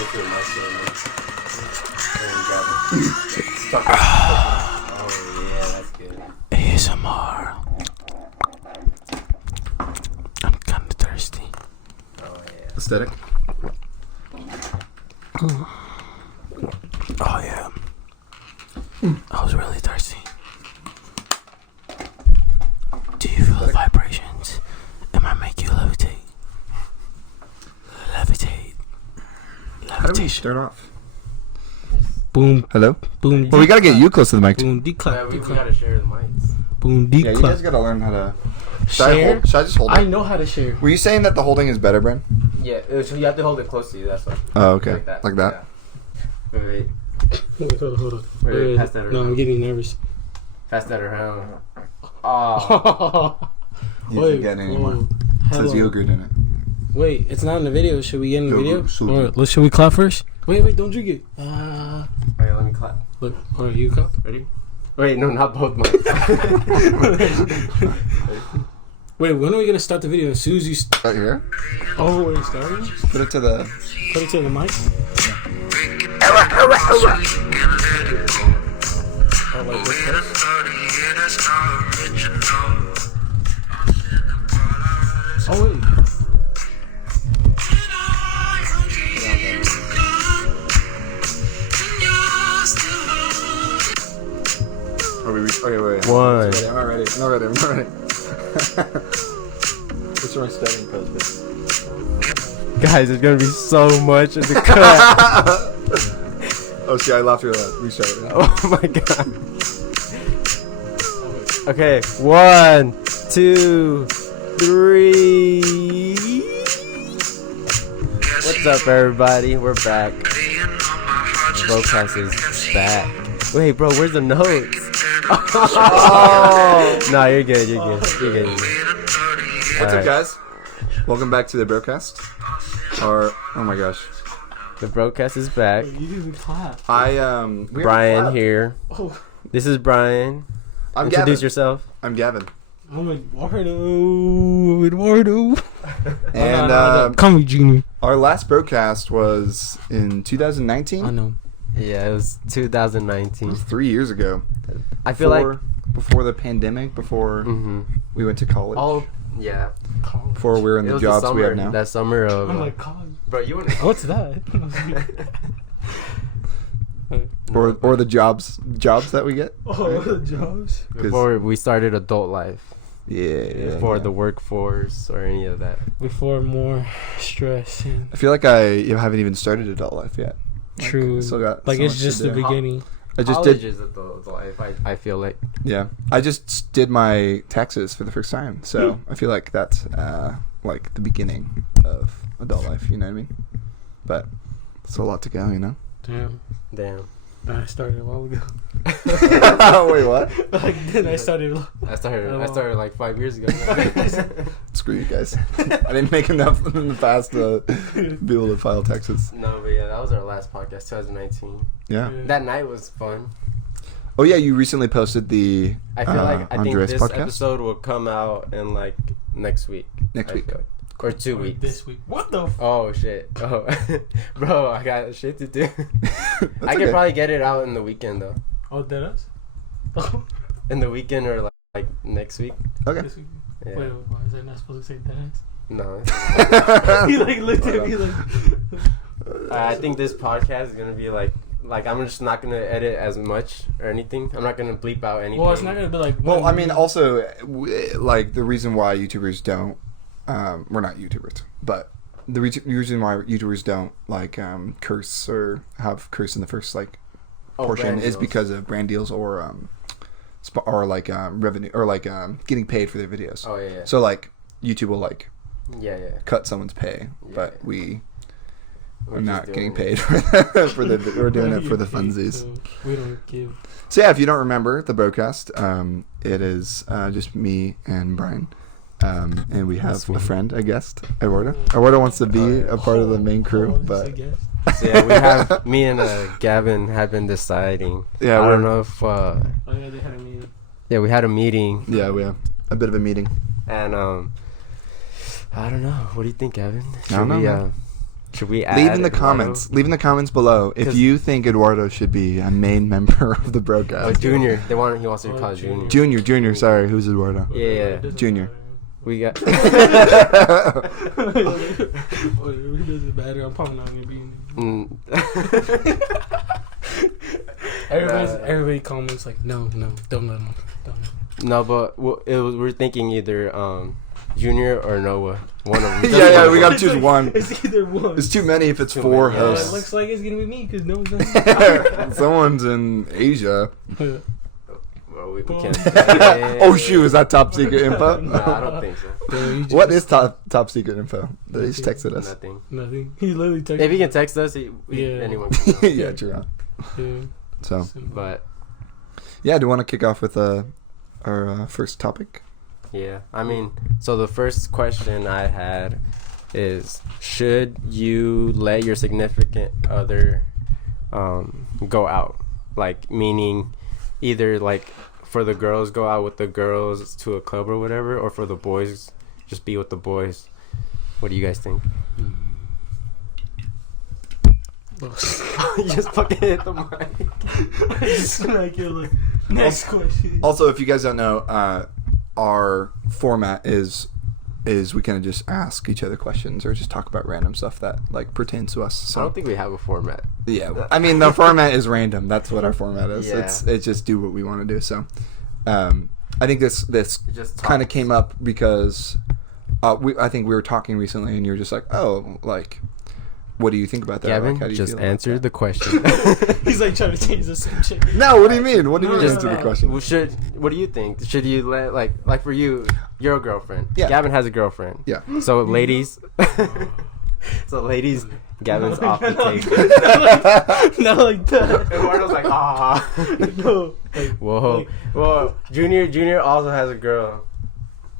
close to the mic so oh yeah, that's good. ASMR. I'm kind of thirsty. Oh yeah. Aesthetic. Oh yeah. I was really thirsty. Do you feel the vibrations? It might make you levitate. Levitate. How do we Levitation. start off? Boom. Hello? Boom. Well, we gotta get you close to the mic. Boom. Yeah, D-clap. we gotta share the mics. Boom. Yeah, you guys D-clap. gotta learn how to... Share? Should I just hold I it? know how to share. Were you saying that the holding is better, Brent? Yeah, so you have to hold it close to you. That's why. Oh, okay. Like that. Yeah. Wait. Wait, hold on. Wait, pass that No, around. I'm getting nervous. Pass that around. Oh. You didn't get any anymore. It says yogurt in it. Wait, it's not in the video. Should we get in the video? Yogurt, soup. Alright, should we clap first? Wait, don't drink it. Alright, let me clap. Look, alright, you clap. Ready? Wait, no, not both mics. Wait, when are we gonna start the video? As soon as you Right here? oh, we're starting? Put it to the... Put it to the mic. Oh, like this first? Oh wait. Okay, wait. One. I'm not ready. What's my starting pose? Guys, there's gonna be so much in the cut. Oh, see, I laughed really loud. Restart it. Oh my god. Okay, 1, 2, 3. What's up, everybody? We're back. Brocast is back. Wait, bro, where's the notes? Oh. No, you're good. What's up, guys? Welcome back to the brocast. Oh my gosh. The Brocast is back. You didn't clap. Brian here. Oh, This is Brian. I'm Introduce Gavin. yourself. I'm Gavin. I'm Eduardo. And Call me Junior. our last broadcast was in 2019. I know. Yeah, it was 2019. 3 years ago. I feel like before the pandemic, before we went to college, all yeah. before we were in It the was jobs the we summer, have now. that summer of. I'm like, college. Bro, you went. What's that? Or the jobs that we get. Oh, the jobs. Before we started adult life. Yeah. Before the workforce or any of that. Before more stress and I feel like I haven't even started adult life yet. true. I still got like so it's much to just the do. beginning. I just College did. is adult life. I feel like. Yeah, I just did my taxes for the first time, so I feel like that's like the beginning of adult life. You know what I mean? But it's a lot to go, you know. Damn. I started a while ago. Wait, what? Like then I started. I started like 5 years ago. Screw you guys. I didn't make enough in the past to be able to file taxes. No, but yeah, that was our last podcast, 2019. Yeah. That night was fun. Oh yeah, you recently posted the I feel like I think Andres this podcast episode will come out in like next week. next I week. feel like. Or 2 weeks. This week. What the? Oh shit. Oh, bro, I got shit to do. I okay. could probably get it out in the weekend though. Oh, that us? Oh, In the weekend or like next week. Okay. this week. Yeah. Wait, why is I not supposed to say that? No. He like looked at me like. I think this podcast is gonna be like I'm just not gonna edit as much or anything. I'm not gonna bleep out anything. Well, it's not gonna be like. Well, I mean, also, like the reason why YouTubers don't, we're not YouTubers, but the reason why YouTubers don't like curse or have curse in the first like portion brand is deals. because of brand deals or like revenue or like getting paid for their videos. Oh yeah. So like YouTube will like Yeah. cut someone's pay, but Yeah. we're just not doing getting it. paid for the we're doing it for the funsies. So we don't give. So yeah, if you don't remember the broadcast, it is just me and Brian, and we have a friend, a guest, Eduardo. Eduardo wants to be a part of the main crew, but So yeah, we have me and Gavin have been deciding. yeah, I don't know if Oh yeah, they had a meeting. yeah, we had a meeting Yeah, we have a bit of a meeting. and I don't know. What do you think, Gavin? I don't know, man. Should we add Leave in the Eduardo? comments. Leave in the comments below if 'Cause- you think Eduardo should be a main member of the Oh, brocast. Junior. He wants to be called Junior. Junior. Sorry, who's Eduardo? Yeah. Junior. We got. It doesn't matter. I'm probably not gonna be in everybody comments like, no, don't let him. No, but we're thinking either Junior or Noah. One of them. Yeah, we gotta choose one. It's either one. It's too many if it's Too 4 many, Yeah, it hosts. looks like it's gonna be me because no one's gonna. Someone's in Asia. Well, we can't. Oh shoot, is that top secret info? No, I don't think so. What is top secret info? They just texted us. Nothing. He literally texted. If he can text us, anyone can know. Yeah, true. Yeah. So But yeah, do you want to kick off with our first topic? yeah, I mean, so the first question I had is, should you let your significant other go out? Like, meaning either like for the girls go out with the girls to a club or whatever, or for the boys just be with the boys. What do you guys think? You just fucking hit the mic. Next question. Also, if you guys don't know, our format is we kind of just ask each other questions or just talk about random stuff that like pertains to us. So I don't think we have a format. yeah, I mean the format is random. That's what our format is. Yeah. It's just do what we want to do. So, I think this Just kind of came up because I think we were talking recently, and you were just like, oh, like, what do you think about that? Gavin, Like, how do you just feel about answer that? the question. He's like trying to change the subject. No, what do you mean? What do you mean? Just Answer the question. What do you think? Should you let like for you, your girlfriend? Yeah. Gavin has a girlfriend. Yeah. So ladies, Gavin's off the table. Not like that. Eduardo's like, ah. No. Like, Whoa. Whoa. Junior also has a girl,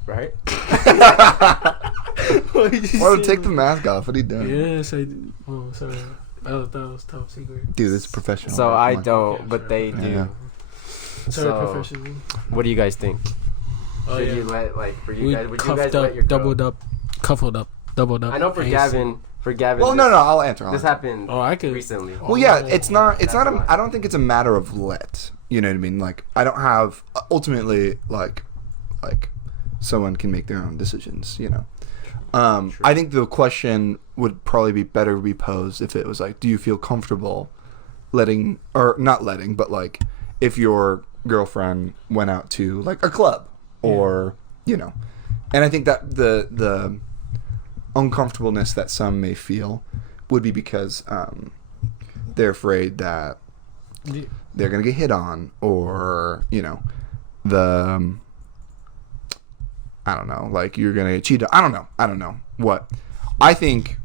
right? what did you Well, say? take the mask off. What are you doing? Yes, I. Oh, sorry. Oh, that was top secret. Dude, this is professional. So Come I on. don't, but they I do. know. Sorry, So, professional. what do you guys think? Oh, Should yeah. you let for you We guys? Would you cuffed guys up, let your girl? doubled up, cuffled up, doubled up. I know for Ain't- Gavin. Well, no, I'll answer. This happened Oh, I could. recently. Well, yeah, it's not. That's I why. don't think it's a matter of let. You know what I mean? Like, I don't have. Ultimately, like, someone can make their own decisions. You know. I think the question would probably be better be posed if it was like, do you feel comfortable letting, or not letting, but like, if your girlfriend went out to like a club or you know, and I think that the uncomfortableness that some may feel would be because they're afraid that they're gonna get hit on, or you know, I don't know, like you're gonna get cheated. I don't know what. I think,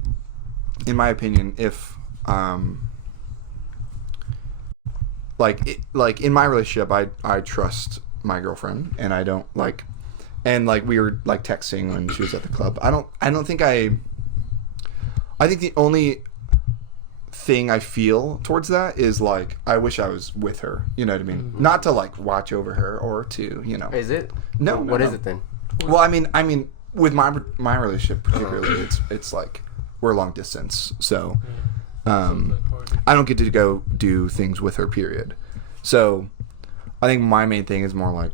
in my opinion, if like in my relationship, I trust my girlfriend, and I don't like, and like we were like texting when she was at the club. I don't think I think the only thing I feel towards that is like I wish I was with her. You know what I mean? Mm-hmm. Not to like watch over her or to, you know. Is it? No. What is no. it then? Well, I mean, with my relationship particularly, it's like we're long distance, so I don't get to go do things with her. Period. So, I think my main thing is more like,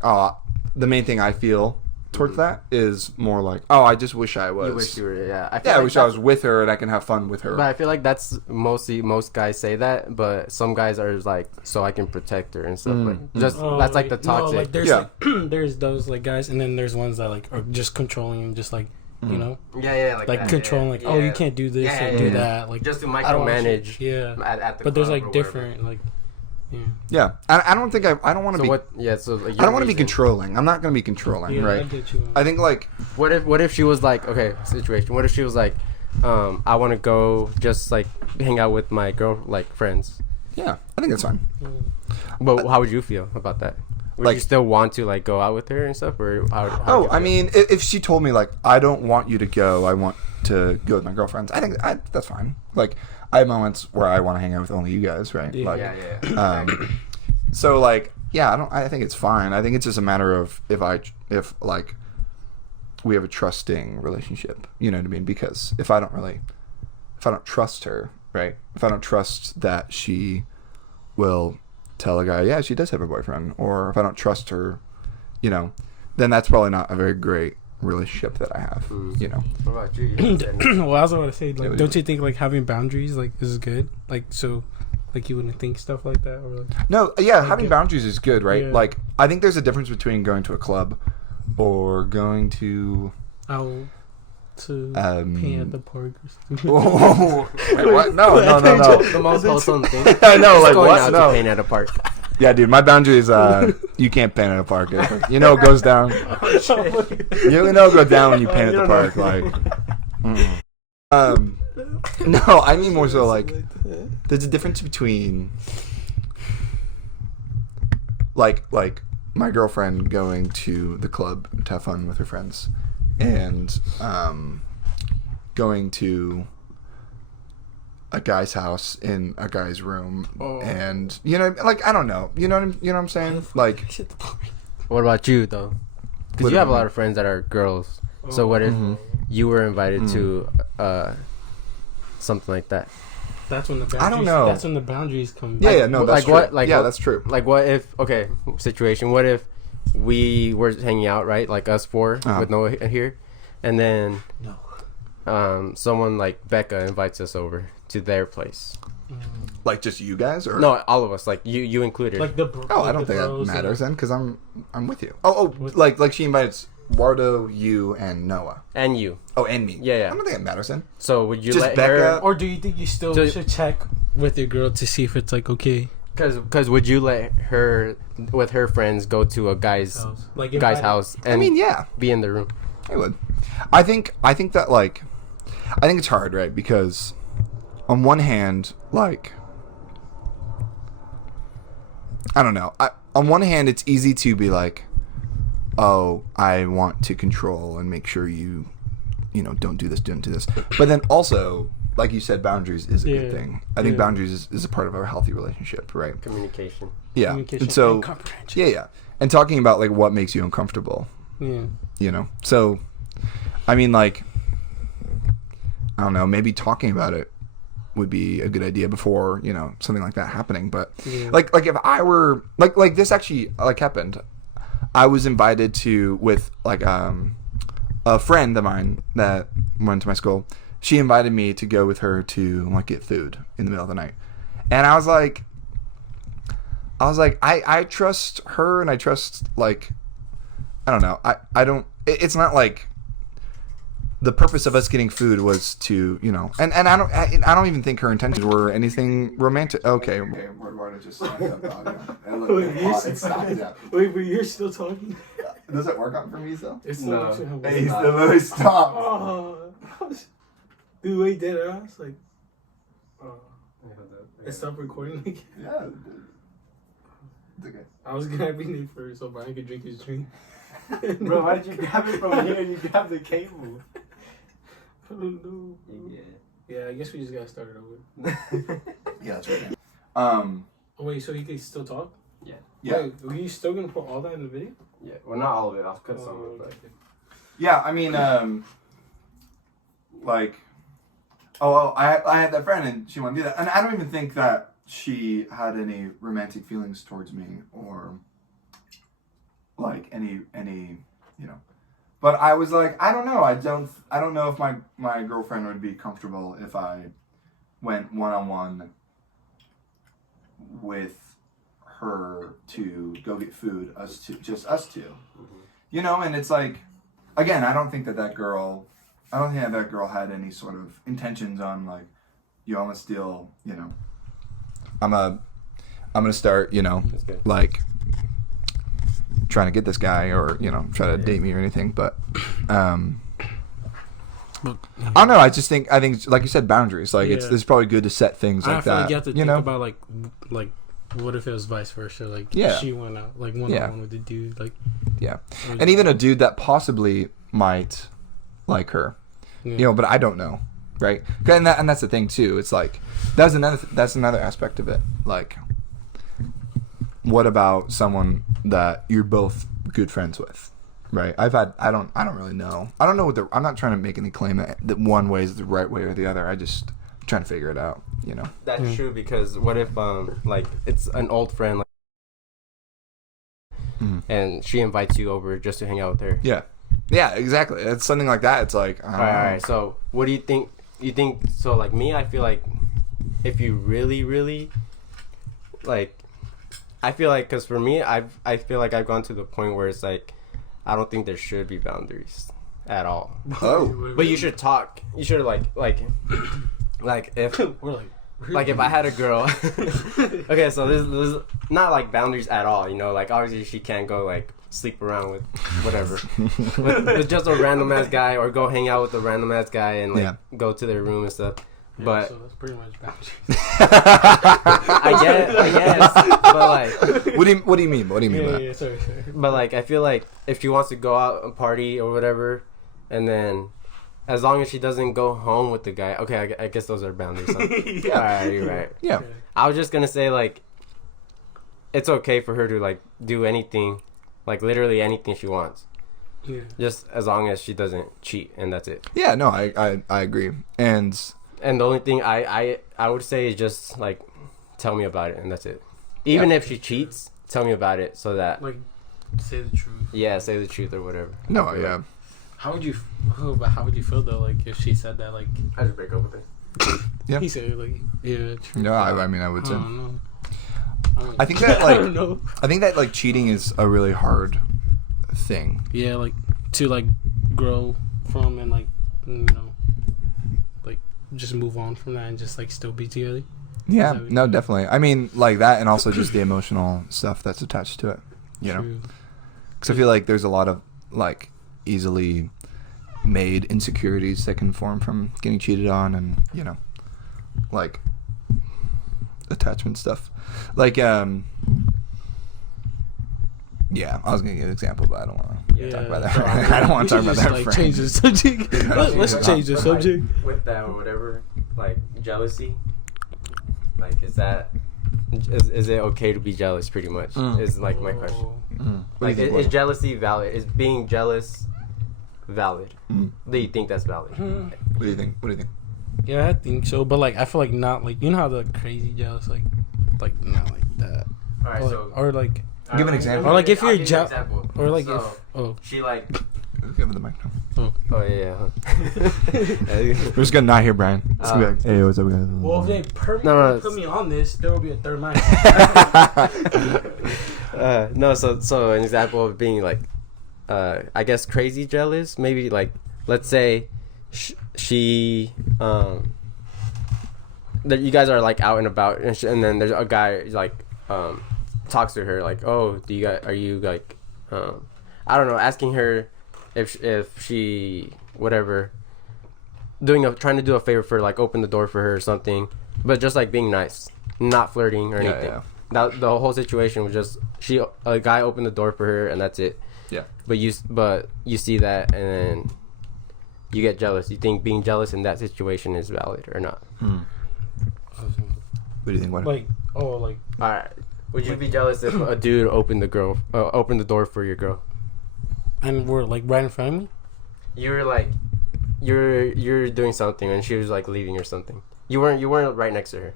the main thing I feel towards that is more like, I just wish I was. You wish you were, yeah. I wish I was with her and I can have fun with her. But I feel like that's most guys say that, but some guys are like, so I can protect her and stuff. Like, just that's like the toxic. No, like there's Yeah. like, there's those like guys, and then there's ones that like are just controlling and just like you know, yeah, like that, controlling, yeah, like yeah. oh you can't do this Yeah, or yeah, do yeah. that, like just to I don't want micromanage. yeah. At the But there's club like or whatever. different like yeah. Yeah, I don't think I don't want to So be. what? Yeah, so like, I don't want to be reason- controlling. I'm not going to be controlling, Yeah, I right? get you. I think like What if she was like, okay, situation. What if she was like, I want to go just like hang out with my friends. yeah, I think that's fine. But how would you feel about that? Would Like- you still want to like go out with her and stuff, or how would you I feel? mean, if she told me like I don't want you to go, I want to go with my girlfriends. I think that's fine. Like I have moments where I want to hang out with only you guys, right? Yeah. Like, yeah. So like, yeah, I think it's fine. I think it's just a matter of if like we have a trusting relationship. You know what I mean? Because if I don't really trust her, right? If I don't trust that she will tell a guy, yeah, she does have a boyfriend, or if I don't trust her, you know, then that's probably not a very great relationship that I have, you know. What about you? Well, I was about to say, like, don't you think like having boundaries like is good? Like, so, like you wouldn't think stuff like that, or like, No, yeah, having boundaries is good, right? Yeah. Like, I think there's a difference between going to a club or going to out to paint at the park or something. Oh, wait, what? No. The most wholesome thing. I know, like going what? out No. to paint at a park. Yeah, dude, my boundary is you can't paint at a park. You know it goes down. You know it goes down when you paint at the park. Like, no, I mean more so like there's a difference between like my girlfriend going to the club to have fun with her friends and going to a guy's house in a guy's room and you know, like, I don't know, you know what I'm saying, like. What about you though? Because you have a lot of friends that are girls. So what if you were invited to something like that? That's when the boundaries, I don't know. That's when the boundaries come. Yeah, no, that's like true. what? Like yeah, what, that's true. Like what if? Okay, situation. What if we were hanging out, right? Like us four with Noah here, and then someone like Becca invites us over to their place. Like just you guys, or No, all of us. Like you included. Like the I don't think that matters then, because I'm with you. Like she invites Wardo, you, and Noah. And you. Oh, and me. Yeah. I don't think it matters then. So would you Just let Becca? her? Or do you think you still should check with your girl to see if it's like okay? Because would you let her with her friends go to a guy's house and I mean, yeah, be in the room? I would. I think that like, I think it's hard, right? Because on one hand, like, I don't know. On one hand, it's easy to be like, oh, I want to control and make sure you know, don't do this. But then also, like you said, boundaries is a good thing. I think boundaries is a part of a healthy relationship, right? Communication. Yeah. Communication And so, and comprehension. yeah. And talking about like what makes you uncomfortable. Yeah. You know? So, I mean, like, I don't know, maybe talking about it would be a good idea before, you know, something like that happening. But like if I were like this actually like happened. I was invited to with like a friend of mine that went to my school. She invited me to go with her to like get food in the middle of the night. And I was like I trust her, and I trust, like, I don't know. I don't, it's not like the purpose of us getting food was to, you know, and I don't even think her intentions were anything romantic. Okay. Just Wait, but you're still talking? Does it work out for me still? It's No. Hey, literally stop. Oh, dude, wait, dead ass. Like, it stopped recording again. Yeah. It's okay. I was grabbing it for so Brian could drink his drink. Bro, why did you grab it from here and you grab the cable? I don't know. Yeah, I guess we just gotta start it over. Yeah, that's right. Oh, wait, so he can still talk? Yeah. Wait, were you still gonna put all that in the video? Yeah. Well, not all of it. I'll cut some of it. But... Yeah, I mean, like, I had that friend and she wanted to do that, and I don't even think that she had any romantic feelings towards me or like any you know. But I was like, I don't know. I don't know if my girlfriend would be comfortable if I went one-on-one with her to go get food, just us two. Mm-hmm. You know, and it's like, again, I don't think that girl had any sort of intentions on like, yo, I'm gonna steal, you know. I'm gonna start, you know, like trying to get this guy or, you know, try to date me or anything, but I don't know. I think like you said, boundaries. Like it's probably good to set things like that. Like you have to think know? about like what if it was vice versa? Like she went out like one-on-one with the dude, like and even a dude that possibly might like her, you know, but I don't know, right? And that's the thing too. It's like that's another aspect of it. Like, what about someone that you're both good friends with? Right. I don't really know. I don't know I'm not trying to make any claim that one way is the right way or the other. I just trying to figure it out. That's true, because what if like it's an old friend, like, and she invites you over just to hang out with her? Yeah, exactly. It's something like that. It's like, all right. So what do you think? You think so? Like me, I feel like if you really, really like, I feel like, because for me, I feel like I've gone to the point where it's like, I don't think there should be boundaries at all. Oh, but you should talk. You should like if We're like. like if I had a girl. Okay, so this is not like boundaries at all. Like obviously she can't go like sleep around with whatever, with just a random ass guy, or go hang out with a random ass guy and like go to their room and stuff. Yeah, but so that's pretty much boundaries. I guess. But like, what do you mean? What do you mean by that? Yeah, sorry. But like, I feel like if she wants to go out and party or whatever, and then as long as she doesn't go home with the guy, okay, I guess those are boundaries. Huh? Yeah. All right, you're right. Yeah. Okay. I was just gonna say like, it's okay for her to like do anything, like literally anything she wants. Yeah. Just as long as she doesn't cheat, and that's it. Yeah, no, I agree. And the only thing I would say is just like, tell me about it, and that's it. Even if she cheats, tell me about it so that Like, say the truth. yeah, say the truth or whatever. no, yeah. How would you feel though? Like if she said that, like I just break up with it. Yeah. he said, like true. No, I mean, I would I say. don't know. I think that I like don't know. I think that like cheating is a really hard thing. Yeah, like to like grow from and like like just move on from that and just like still be together. Yeah, So- no, definitely. I mean, like that, and also just the emotional stuff that's attached to it. True. Because I feel like there's a lot of like easily made insecurities that can form from getting cheated on, and like attachment stuff. Like yeah, I was gonna give an example, but I don't want to talk about that. I don't want to talk about that. Like change the subject. Let's change the subject. Like, with that or whatever, like jealousy. Like, is it okay to be jealous? Pretty much is like my question. Like, is jealousy valid? Is being jealous valid? Do you think that's valid? What do you think? Yeah, I think so. But like, I feel like not like how the crazy jealous like not like that. All right, Or like, so or like Give an example. Or like if I'll you're give you an je- example. or like So, if she like Give him the mic. oh yeah. We're just gonna not hear Brian. It's gonna be like, hey, what's up, guys? well, if they No, put me on this, there will be a third mic. No, so an example of being like, I guess crazy jealous. Maybe like, let's say, she, that you guys are like out and about, and then there's a guy like, talks to her like, oh, are you like, I don't know, asking her if she whatever, trying to do a favor for like open the door for her or something, but just like being nice, not flirting or anything. Yeah. That the whole situation was just a guy opened the door for her and that's it. Yeah. But you see that and then you get jealous. You think being jealous in that situation is valid or not? What do you think? What? like All right. Would you be jealous if a dude opened the door for your girl? and we're like right in front of me. You were like, you're doing something and she was like leaving or something. You weren't right next to her.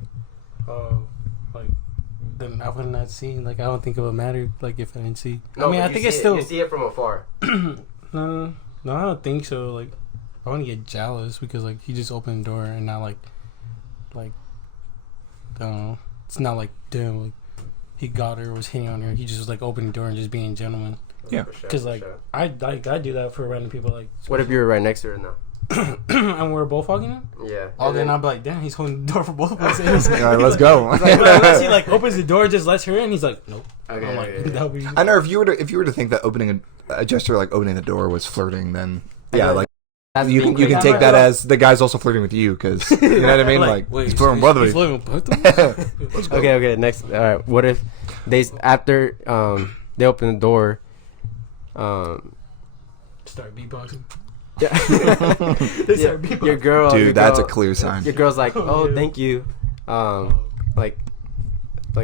Like then I would not see. Like I don't think it would matter. Like if I didn't see. No, I mean, but I you think see it's it- still. you see it from afar. No, I don't think so. Like I want to get jealous because like he just opened the door and not like I don't know. It's not like damn like he got her or was hitting on her. He just was like opening the door and just being a gentleman. Yeah. For sure, Because for like sure. I do that for random people. Like What if you were right next to her now? and we're both hugging him. Yeah. Oh, And then I'm like, damn, he's holding the door for both of us. All right, let's go. But unless he like opens the door, just lets her in. He's like, nope. Okay, I'm like, okay. that would be. I know if you were to think that opening a gesture like opening the door was flirting, then yeah, like That's you being can crazy. take that as the guy's also flirting with you because you know what I mean. Like wait, he's flirting with both of he's you. flirting with both of us? Okay. Next. All right. What if after they open the door, Start beatboxing. yeah, your girl, Dude, your that's a girl- clear sign. Your girl's like, oh, Yeah. thank you, like,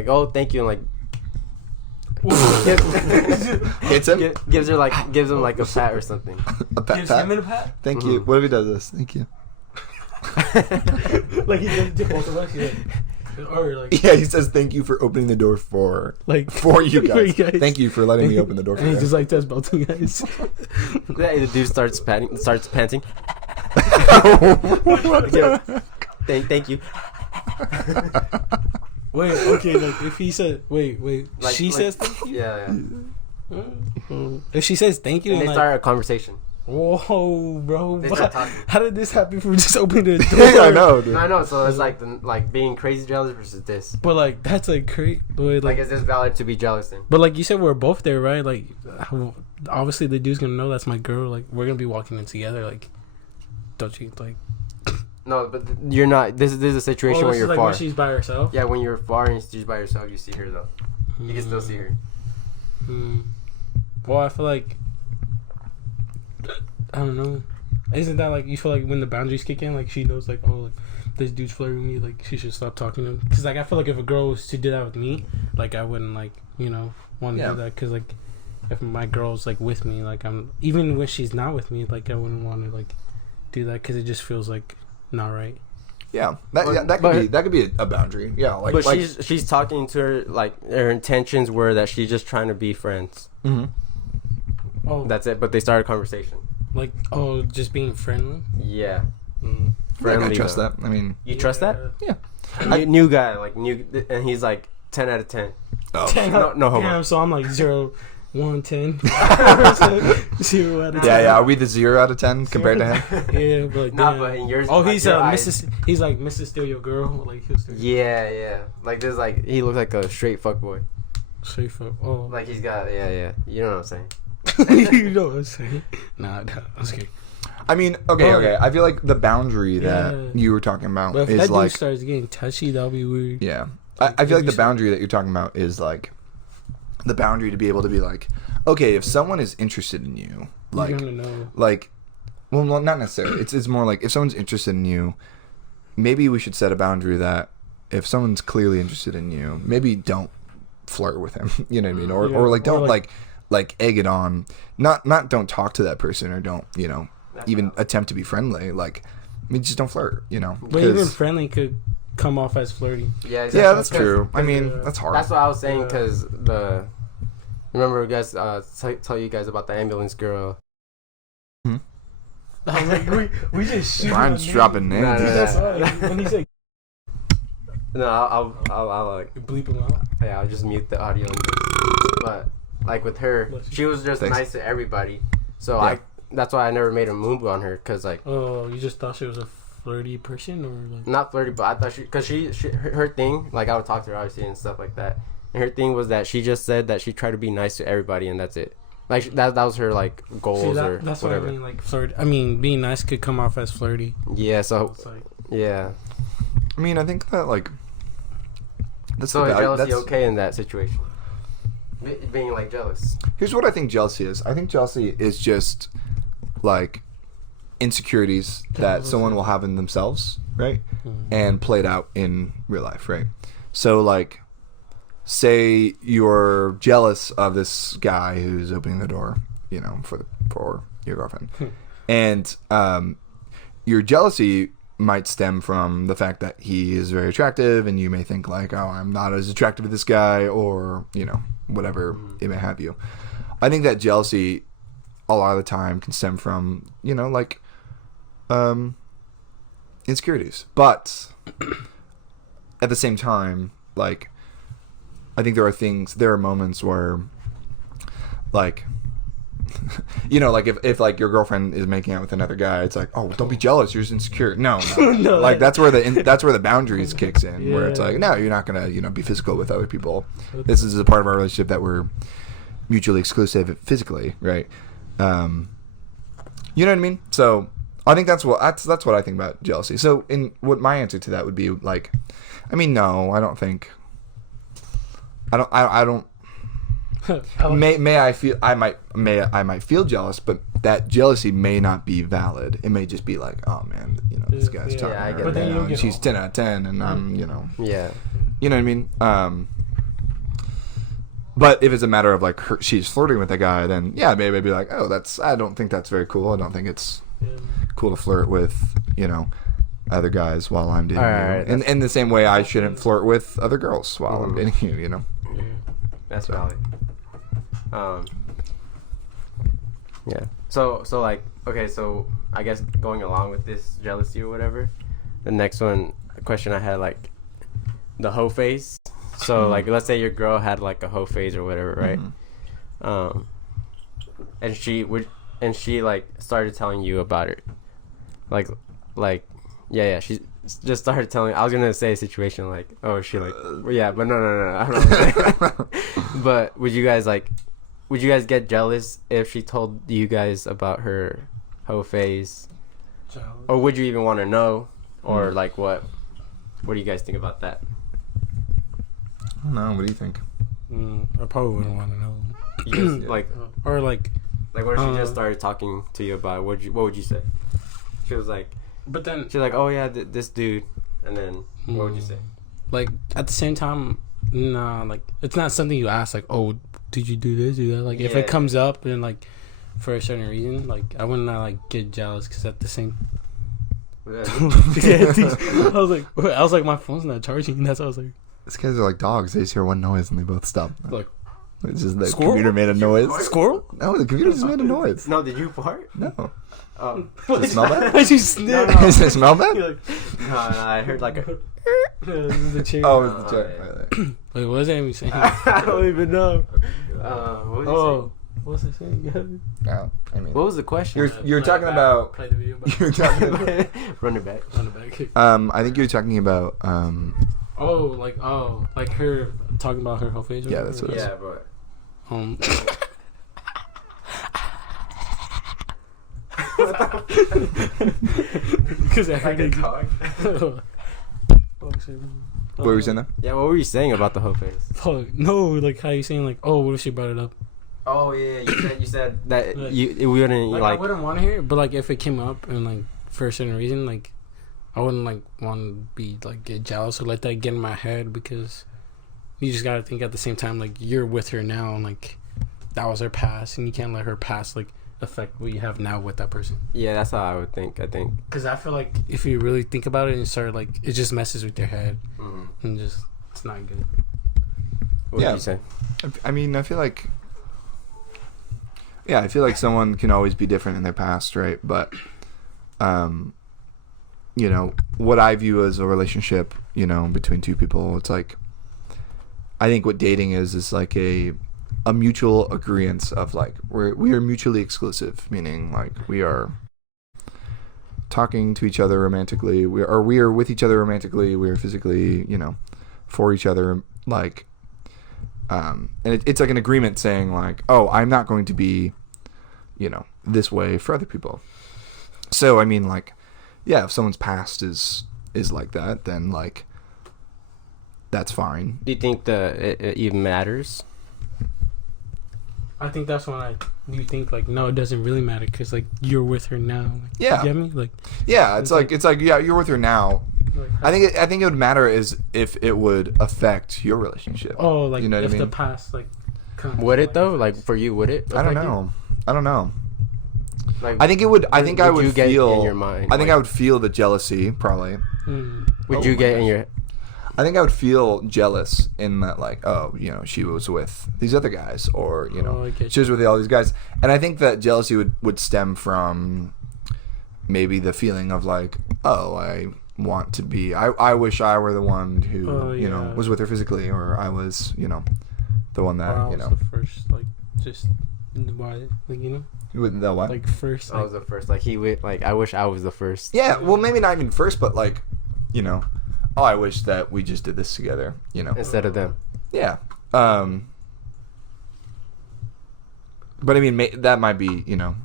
oh, thank you, and like, Hits him. gives him like a pat or something. A pat, Gives pat. him a pat. Thank you. What if he does this? Thank you. Like he does it to both of us. He's like, or like, Yeah, he says thank you for opening the door for like you for guys. Thank you for letting me open the door for And you. he just like tells both you guys. Yeah, the dude starts panting. Thank you. Wait, okay, like if he said, wait, she says thank you. Yeah. If she says thank you, And they like, start a conversation. whoa, bro, They what? start talking. How did this happen from just opening the door? Yeah, I know, dude. I know. So it's like being crazy jealous versus this. But like that's like crazy. Like, is this valid to be jealous in? But like you said, we're both there, right? Like, obviously the dude's gonna know that's my girl. Like, we're gonna be walking in together. Like, don't you like? No, but you're not. This is a situation where this you're is like far. when she's by herself. Yeah, when you're far and she's by yourself, you see her though. You can still see her. Well, I feel like I don't know. Isn't that like you feel like when the boundaries kick in, like she knows like, oh, like this dude's flirting with me, like she should stop talking to him. Because like I feel like if a girl was to do that with me, like I wouldn't like want to do that. Because like if my girl's like with me, like I'm even when she's not with me, like I wouldn't want to like do that because it just feels like not right. Yeah, that could be a boundary. Yeah, like, but she's talking to her like her intentions were that she's just trying to be friends. Mm-hmm. Oh, That's it. But they started a conversation. like just being friendly. Yeah. I trust that. I mean, You trust that? yeah. New guy, like new, and he's like 10 out of 10. Oh. No homo. Damn, so I'm like 0, 1, 10. 0 out of 10. Yeah. Are we the 0 out of 10 compared to him? Yeah, but like, Nah, damn. but in yours, Oh, like, he's your eyes- Mrs. He's like Mrs. Steal Your Girl. Like he'll steal. Yeah. Like this, like he looks like a straight fuckboy. Straight fuck. Oh, Like he's got, yeah. You know what I'm saying? you know what I'm saying? Nah, I was kidding. I mean, okay. I feel like the boundary that Yeah. you were talking about But if is that like, dude starts getting touchy, that'll be weird. yeah. I feel like the boundary that you're talking about is like the boundary to be able to be like, okay, if someone is interested in you, like, You're gonna know. like, well, not necessarily. It's more like if someone's interested in you, maybe we should set a boundary that if someone's clearly interested in you, maybe don't flirt with him. You know what I mean? Or Yeah, or like or don't like- like egg it on. Not don't talk to that person or don't even attempt to be friendly. Like, I mean, just don't flirt. But even friendly could come off as flirty. Yeah, exactly. Yeah, that's true. I mean, Yeah. that's hard. That's what I was saying because remember guys tell you guys about the ambulance girl. I'm like, we just shoot. Brian's dropping names. Nah, nah, nah. That's right. When he said No, I'll like bleep him out. yeah, I'll just mute the audio. But like with her, she was just Thanks. nice to everybody. So Yeah. that's why I never made a move on her because like Oh, you just thought she was a flirty person, or like? not flirty, but I thought because her thing, like I would talk to her obviously and stuff like that. And her thing was that she just said that she tried to be nice to everybody and that's it. Like that was her like goals or That's whatever. what I mean. Like flirt. I mean, being nice could come off as flirty. Yeah. So It's like, yeah. I mean, I think that like that's So the is value- jealousy that's- okay in that situation? Being like jealous. Here's what I think jealousy is. I think jealousy is just like insecurities that someone will have in themselves, right? And played out in real life, right? So like say you're jealous of this guy who's opening the door, for your girlfriend. And your jealousy might stem from the fact that he is very attractive and you may think like, oh, I'm not as attractive as this guy, or whatever it may have you. I think that jealousy a lot of the time can stem from insecurities, but at the same time, like, I think there are moments where like like if like your girlfriend is making out with another guy, it's like, oh, don't be jealous, you're just insecure. No. No, Like that's where the boundaries kicks in, where it's Yeah. like, no, you're not gonna be physical with other people. This is a part of our relationship that we're mutually exclusive physically, right? You know what I mean? So I think that's what I think about jealousy. So what my answer to that would be like, I mean, no, I don't think. I don't. May I feel I might feel jealous, but that jealousy may not be valid. It may just be like, oh man, this guy's Yeah, talking I to get her, that. But then you'll get she's home. 10 out of 10, and I'm Yeah. you know what I mean. But if it's a matter of like she's flirting with a guy, then yeah, maybe I'd be like, oh, I don't think that's very cool. I don't think it's cool to flirt with other guys while I'm dating Alright, you. In the same way I shouldn't flirt with other girls while I'm dating you, you know? That's valid. Yeah. So like, okay, so I guess going along with this jealousy or whatever, the next question I had, like, the hoe phase. So like, let's say your girl had like a hoe phase or whatever, right? And she like started telling you about it, like yeah, she just started telling. I was gonna say a situation like, oh, she like, yeah, but no, I don't know. But would you guys get jealous if she told you guys about her hoe phase, or would you even want to know, or like what do you guys think about that? I don't know. What do you think? I probably wouldn't want to know. You just, like, or like what if she just started talking to you about it? What would you say? She was like, but then she's like, oh yeah, this dude, and then what would you say? Like at the same time, nah, like it's not something you ask. Like, oh, did you do this, do that? Like if it comes up and like for a certain reason, like I would not like get jealous because at the same. I was like, my phone's not charging. That's what I was like. These guys are like dogs. They just hear one noise and they both stop. Like, it's just the squirrel? computer made a noise. Squirrel? No, the computer just made a noise. No, did you fart? No. Does it smell bad? Did you sniff? Does it smell bad? No, I heard like a. This is the chair. Oh, it's the chair. Yeah. Wait, what was that even saying? I don't even know. What was what's it saying? No, I mean, what was the question? you're talking about. Play the video back. You're talking about. Run it back. On the back. I think you're talking about. Like her talking about her whole face. Yeah, that's what it is. Yeah, but. Because I heard it. What were you saying there? Yeah, what were you saying about the hoe phase? Fuck, no, like how you saying like, oh, what if she brought it up? Oh yeah, you said that Like, we wouldn't Like, like. I wouldn't want to hear it, but like if it came up and like for a certain reason, like I wouldn't like want to be like get jealous or let that get in my head because you just gotta think at the same time like you're with her now and like that was her past and you can't let her past like affect what you have now with that person. Yeah, that's how I would think. I think Because I feel like if you really think about it and start like it just messes with your head and just it's not good. What did you say? I mean, I feel like. Yeah, I feel like someone can always be different in their past, right? But, you know, what I view as a relationship, you know, between two people, it's like, I think what dating is like a mutual agreement of like, we are mutually exclusive, meaning like we are talking to each other romantically, we are with each other romantically, we are physically, you know, for each other, like, and it's like an agreement saying like, oh, I'm not going to be, you know, this way for other people. So I mean, like, yeah, if someone's past is like that, then like that's fine. Do you think it even matters? I think that's when you think like no, it doesn't really matter because like you're with her now. Like, Yeah. you get me? Like Yeah, it's like yeah, you're with her now. like, I think it would matter is if it would affect your relationship. oh, like you know what if I mean? the past like comes Would it like, though? Like for you, would it? I don't affect you? know. I don't know. Like, I think it would. I think I would you get feel. in your mind? I think like, I would feel the jealousy probably. Would you get in your? I think I would feel jealous in that, like, oh, you know, she was with these other guys, or you know, I get she was with all these guys, and I think that jealousy would stem from maybe the feeling of like, oh, I want to be. I wish I were the one who you know was with her physically, or I was, you know, the one that you know. the first like just why like you know. With the what? Like first, I was the first. Like he would. Like I wish I was the first. Yeah, well, maybe not even first, but like, you know, oh, I wish that we just did this together, you know, Instead of them. Yeah. But I mean, that might be, you know,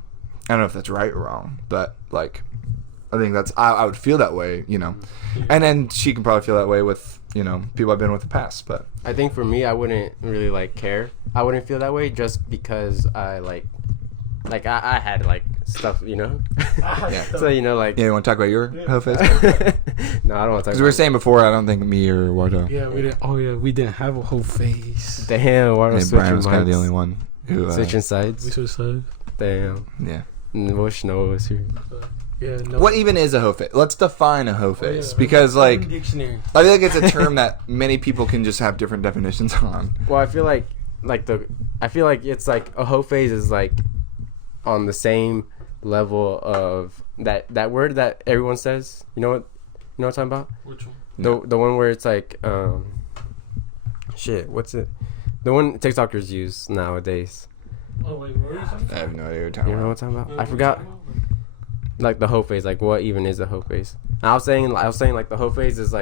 I don't know if that's right or wrong, but like, I think that's I would feel that way, you know, and then she can probably feel that way with, you know, people I've been with in the past. But I think for me, I wouldn't really like care. I wouldn't feel that way just because I like I had like stuff, you know. yeah. So you know, like. Yeah, you want to talk about your hoe phase? No, I don't want to talk. Because we were saying before, I don't think me or Wardo. Yeah, we didn't. Oh yeah, we didn't have a whole face. Damn, why And Brian was kind of the only one who switching We sides. should have. Damn. Yeah. Wish Noah was here. Yeah. No. What even is a hoe face? Let's define a hoe face Oh, yeah. because like Dictionary. I feel like it's a term that many people can just have different definitions on. Well, I feel like it's like a hoe phase is like on the same level of that word that everyone says. You know what I'm talking about? Which one? The one where it's like shit, what's it? The one TikTokers use nowadays. Oh wait, what are you talking I have no idea what you're talking You know about. what I'm talking about? I forgot. Like the hoe phase, like what even is a hoe phase? I was saying like the hoe phase is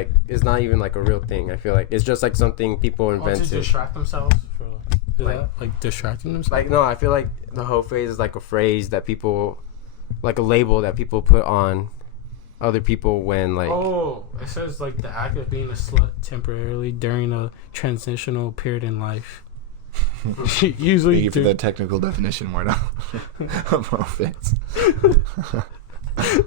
not even like a real thing. I feel like it's just like something people To invented. distract themselves for Like- distracting themselves. Like no, I feel like the hoe phase is like a phrase that people, like a label that people put on other people when like. Oh, it says like the act of being a slut temporarily during a transitional period in life. Usually, Thank you for the technical definition, Wardo. Of hoe face.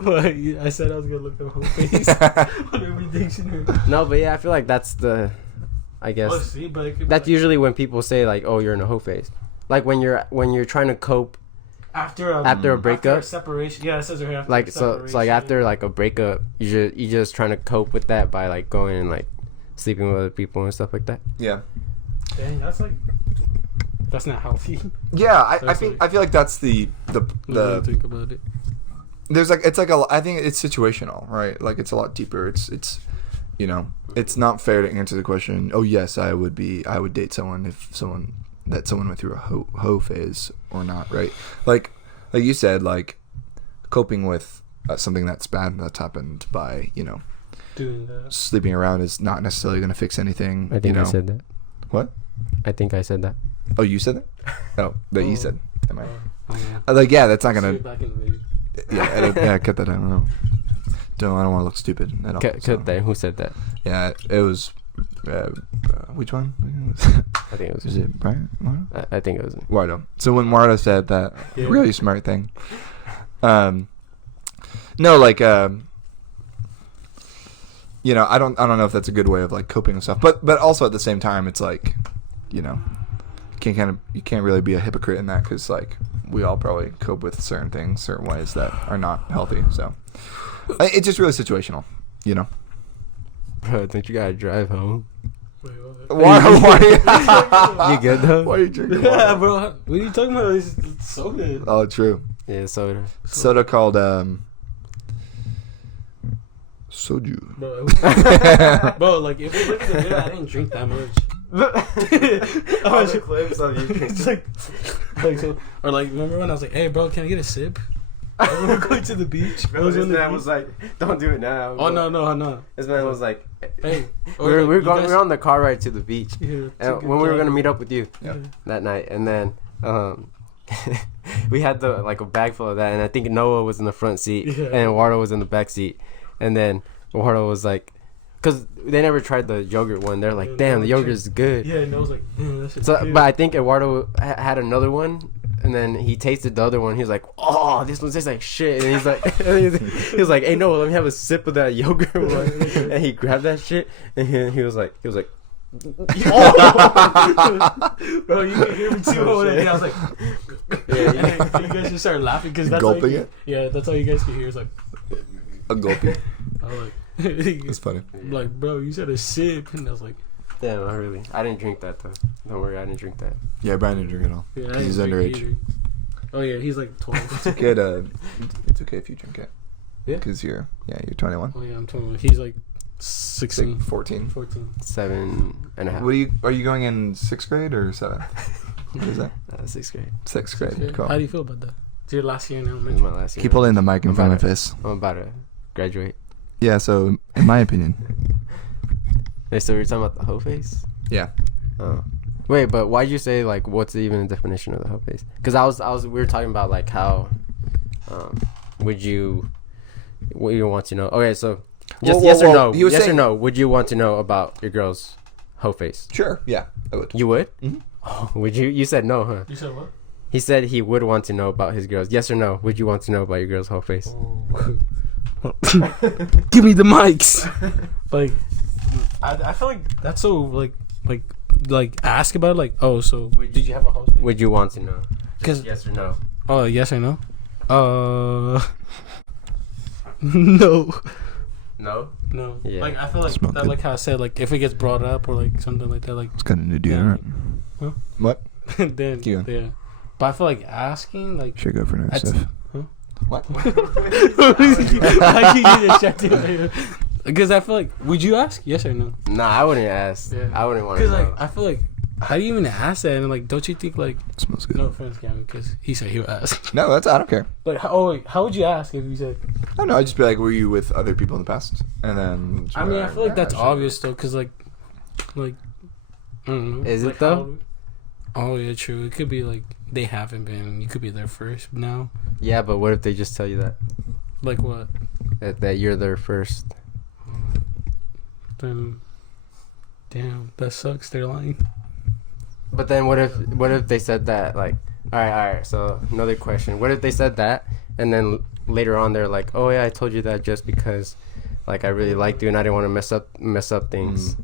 Well, I said I was gonna look at whole face on every dictionary. No, but yeah, I feel like that's the, I guess Oh, see, but it could be that's like usually when people say like, oh, you're in a hoe phase, like when you're trying to cope after a after a breakup. separation. Yeah, it says right after Like a so it's like separation. after like a breakup, you just trying to cope with that by like going and like sleeping with other people and stuff like that. Yeah. Dang, that's not healthy. Yeah, I That's think like- I feel like that's the Think about it. there's like it's like I think it's situational, right? Like it's a lot deeper. It's you know, it's not fair to answer the question. Oh yes, I would date someone if someone went through a hoe phase or not, right? Like you said, like coping with something that's bad that's happened by Doing that. sleeping around is not necessarily going to fix anything. I think you I know? said that. What? I think I said that. Oh, you said that? Oh, that you Oh. said. Am I? Oh, yeah. Like yeah, that's not See gonna. it back in the video. Yeah, cut that out. I don't want to look stupid at all. Cut so. that. Who said that? Yeah, it was. Which one? I think it was. Is it Brian? Wardo? I think it was. Wardo. So when Wardo said that Yeah. really smart thing, no, like I don't know if that's a good way of like coping with stuff, but also at the same time, it's like, you can't really be a hypocrite in that because like we all probably cope with certain things, certain ways that are not healthy. So it's just really situational, Bro, don't you gotta drive home? Wait, what? Why? You good though? Why are you drinking Yeah, water? bro. What are you talking about? It's so good. Oh, true. Yeah, soda. Soda called soju. Bro, like if you look at the video, I didn't drink that much. All the clips of you It's like so, or like remember when I was like, "Hey, bro, can I get a sip?" When we're going to the beach. I was This on the man beach. was like, "Don't do it now." "Oh no." This man was like, Hey, we were on the car ride to the beach, Yeah, and when we were gonna meet up with you Yeah. that night, and then we had like a bag full of that, and I think Noah was in the front seat, Yeah. and Wardo was in the back seat, and then Wardo was like, because they never tried the yogurt one, they're like, Yeah, "Damn, no, the yogurt is good." Yeah, and I was like, that shit's So, good. but I think Eduardo had another one, and then he tasted the other one. He was like, "Oh, this one tastes like shit." And he's like, he was like, "Hey, no, let me have a sip of that yogurt one." And he grabbed that shit, and he was like, Bro, you can hear me too. Oh, shit. And I was like, Yeah, and then you guys just started laughing because that's Gulping all you, it? Yeah, that's all you guys can hear. It's like, A gulpy. I was like, That's funny. like, bro, you said a sip, and I was like, "Damn, I didn't drink that though. Don't worry, I didn't drink that." Yeah, Brian didn't drink it all. yeah, I 'Cause didn't he's drink underage. either. Oh yeah, he's like 12. Good. It's okay if you drink it. Yeah. Because you're 21. Oh yeah, I'm 21. He's like 16, 14. 14. 7.5. What are you going in 6th grade or 7th? What is that? 6th grade. 6th grade. Yeah. Cool. How do you feel about that? It's your last year in This is elementary. my last year. Keep holding the mic in I'm front about of his. I'm about to graduate. Yeah, so in my opinion. Hey, so you're talking about the hoe face? Yeah. Oh. Wait, but why'd you say like what's even the definition of the hoe face? Because we were talking about like how what you want to know. Okay, so just yes or no. He was Yes or saying- no. Would you want to know about your girl's hoe face? Sure. Yeah, I would. You would? Mhm. Oh, would you? You said no, huh? You said what? He said he would want to know about his girl's. Yes or no? Would you want to know about your girl's hoe face? Give me the mics. Like, I feel like that's so like ask about it, like, oh, so did you have a husband? Would you want to know? Because Yes or no? oh, yes or no? No. No. No. Yeah. Like I feel like Smoke that, good. like how I said, like if it gets brought up or like something like that, like It's kind of new Yeah. deodorant. Huh? What? then Keep going. yeah. But I feel like asking, like Should go for next That's- stuff. huh? What? How you get distracted? Because I feel like, would you ask? Yes or no? Nah, I wouldn't ask. Yeah. I wouldn't want to Because know. like I feel like, how do you even ask that? And like, don't you think like, Smells good. no offense, Gavin, because he said he would ask. No, I don't care. Like, how would you ask if you said? I don't know. I'd just be like, were you with other people in the past? And then. I mean, I feel like that's sure. obvious though, because like, I don't know. Is it Like, though? Oh yeah, true. It could be like they haven't been. You could be there first now. Yeah, but what if they just tell you that Like what? that you're there first? Then, damn, that sucks. They're lying. But then what if they said that, like, all right, so another question. What if they said that and then later on they're like, oh yeah, I told you that just because like I really liked you and I didn't want to mess up things.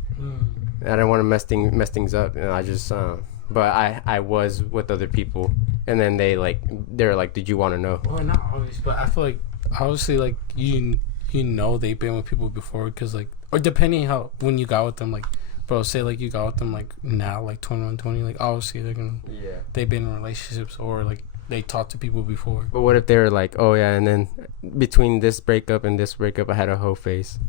I didn't want to mess things up, and I just but I was with other people, and then they're like, did you want to know? Well, not always, but I feel like obviously like you know they've been with people before, because like, or depending how when you got with them, like, bro, say like you got with them like now, like 21, 20, like obviously they've been in relationships or like they talked to people before. But what if they were like, oh yeah, and then between this breakup and this breakup, I had a hoe face?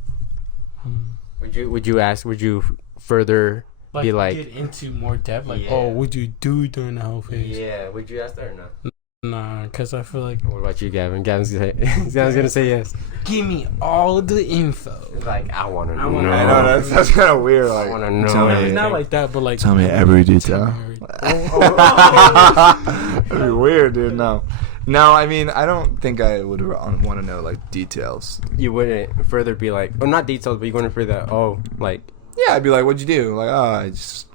Would you ask? Would you further Like, be like, get into more depth, like, Yeah. oh, what'd you do during the whole phase? yeah? Would you ask that or not? Nah, because I feel like, What about you, Gavin? Gavin's gonna say yes. give me all the info. Like, I want to know. I wanna I know that's kind of weird. I Like, want to know. tell me- It's not like that, but like, tell me every detail. That'd be weird, dude. No, I mean, I don't think I would want to know like details. You wouldn't further be like, oh, not details, but you wouldn't further that. Oh, like Yeah, I'd be like, "What'd you do?" Like, "Oh, I just."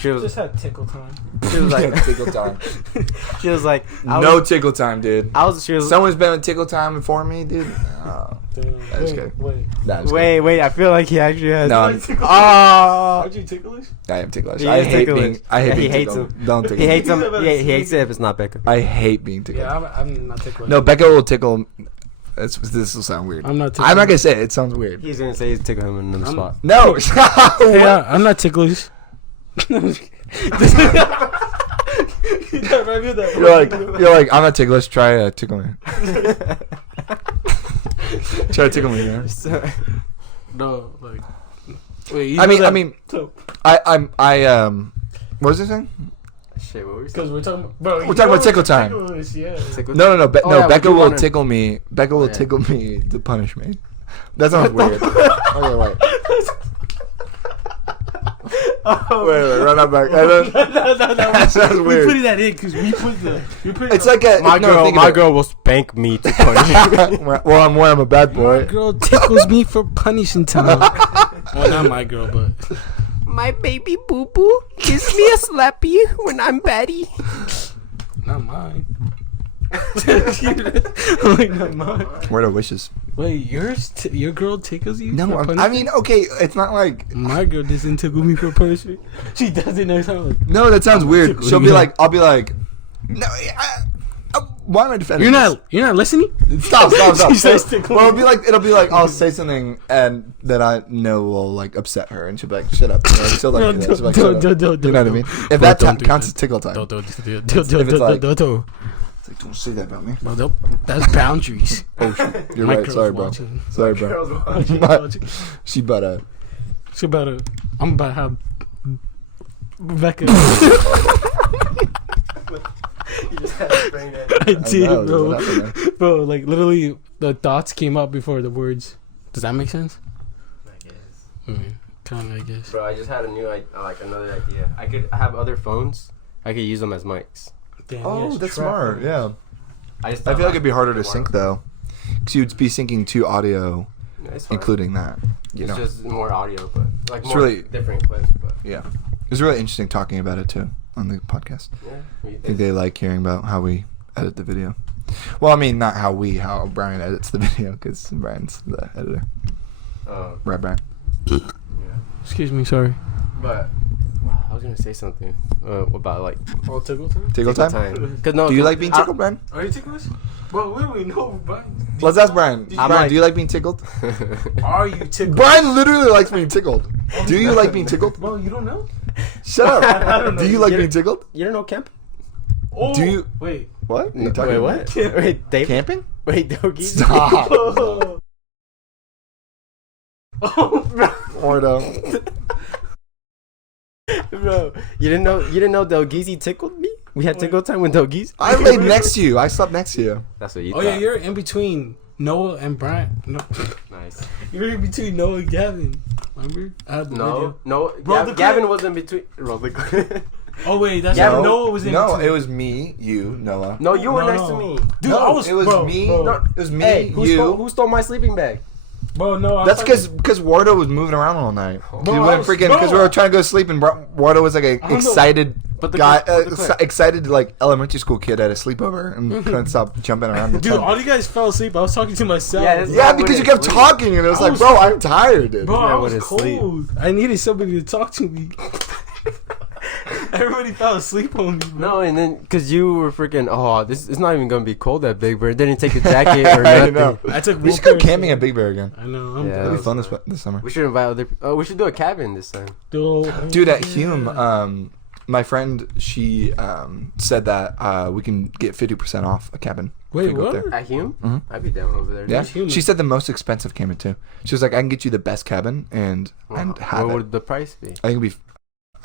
she was just had tickle time. She was like, tickle time. she was like, No tickle time, dude. She was. Someone's been with tickle time before me, dude. Oh. Damn. That's good. Wait. Nah, I'm just Wait. I feel like he actually has. No, Like, I'm- Aren't you ticklish? I am ticklish. He I is hate ticklish. being. I hate Yeah, he being hates tickled. him. Don't tickle. He me. hates him. Yeah, he hates it if it's not Becca. I hate being tickled. Yeah, I'm not ticklish. No, Becca will tickle. This will sound weird. I'm not ticklish. I'm not gonna say it. It sounds weird. He's gonna say he's tickle him in another I'm- spot. No. Yeah, I'm not ticklish. You're like, I'm not ticklish. Try tickle me. Try to tickle me, man. No, like, wait. You I know mean, that- what was I saying? Shit, what were we saying? Because we're talking, bro. We're talking about tickle time. Ticklish, yeah. Tickle- No. Oh, yeah, would Becca you will wanna- tickle me. Becca will yeah. tickle me to punish me. That sounds weird. Okay, wait. Wait, run up back. No. That sounds We weird. put that in because we put It's like a My girl will spank me to punish me. Well, I'm a bad My boy. girl tickles me for punishing time. Well, not my girl, but My baby boo boo gives me a slappy when I'm batty. not mine. Like, not mine. Word of wishes. Wait, your girl tickles you? No, for I punishment? mean, okay, it's not like. My girl doesn't tickle me for punishment. She does it next time. Like, No, that sounds weird. tickling She'll be you. like, I'll be like, no. Why am I defending? you're not listening. Stop. She says tickle Well, me. it'll be like I'll say something and that I know will like upset her, and she'll be like, "Shut up." You know, she'll like, No, do that. She'll be like, "Shut up." You know what I mean? If that don't do counts that. as tickle time, Don't it's like- don't. it's like, don't say that about me. Well, nope. That's boundaries. Oh, shit. You're My right. girl's Sorry, bro. watching. Sorry, bro. Watching. She but She I'm about to have Rebecca. You just had to bring that. I did, know, bro. what happened there? Bro, like literally, the thoughts came out before the words. Does that make sense? I guess. Kind of, I guess. Bro, I just had another idea. I could have other phones. I could use them as mics. Damn, Oh, yes, that's trap smart. phones. Yeah. I just I thought feel like it'd be harder to one. sync though, because you'd be syncing to audio, It's fine. including that. You It's know. just more audio, but like It's more really- different clips. But Yeah. It's really interesting talking about it too on the podcast. yeah, I think they like hearing about how we edit the video. Well, I mean, not how Brian edits the video, because Brian's the editor. Right, Brian? yeah. Excuse me, sorry. But wow, was gonna say something about like Oh, tickle time? Tickle time? Cause no, Do you like being tickled, Brian? Are you ticklish? Well, we don't even know, Brian. Let's ask Brian. Did Brian, like- do you like being tickled? Are you ticklish? Brian literally likes being tickled. Do you like being tickled? Well, you don't know? Shut up. I don't know. Do you like You being don't- tickled? You don't know camp? Oh, Do you- Wait. What? Are you talking Wait, about? what? Wait, Dave? Camping? Wait, Dogie? Stop. Oh, bro. Ordo. Bro, you didn't know Delgeezy tickled me? We had tickle time with Delgeezy? I laid next to you. I slept next to you. That's what you Oh, thought. yeah, you're in between Noah and Brian. No. Nice. You're in between Noah and Gavin. Remember? I had the video. No. Roll the Gavin clip. was in between. Roll the clip. Oh, wait, that's Yeah, how no. Noah was in No, between. it was me, you, Noah. No, you were No, next no. to me. Dude, no, I was, it was bro, me. Bro, No, It was me, Hey, you. who stole my sleeping bag? bro no. I was That's talking- because Wardo was moving around all night. Bro, He I wouldn't was- freaking bro. because we were trying to go to sleep and Wardo was like a don't know. excited But the guy, clip, but the clip. excited like elementary school kid at a sleepover and couldn't stop jumping around. The Dude, tent. all you guys fell asleep. I was talking to myself. Yeah, that's- Yeah, because you kept talking and it was I like, was- bro, I'm tired, dude. Bro, I Man was went to sleep. cold. I needed somebody to talk to me. Everybody fell asleep on me, bro. No, and then because you were freaking, this it's not even gonna be cold that Big Bird. Didn't take a jacket or I nothing. know. I took We one should go pair of camping shorts. at Big Bear again. I know. I'm Yeah. That'd be was fun this summer. We should invite other. Oh, we should do a cabin this time. Dude, at Hume, my friend, she said that we can get 50% off a cabin. Wait, if we go what? there. At Hume, Mhm. I'd be down over there. Yeah, Where's Hume? she said the most expensive cabin too. She was like, I can get you the best cabin and have What it. would the price be? I think it'd be.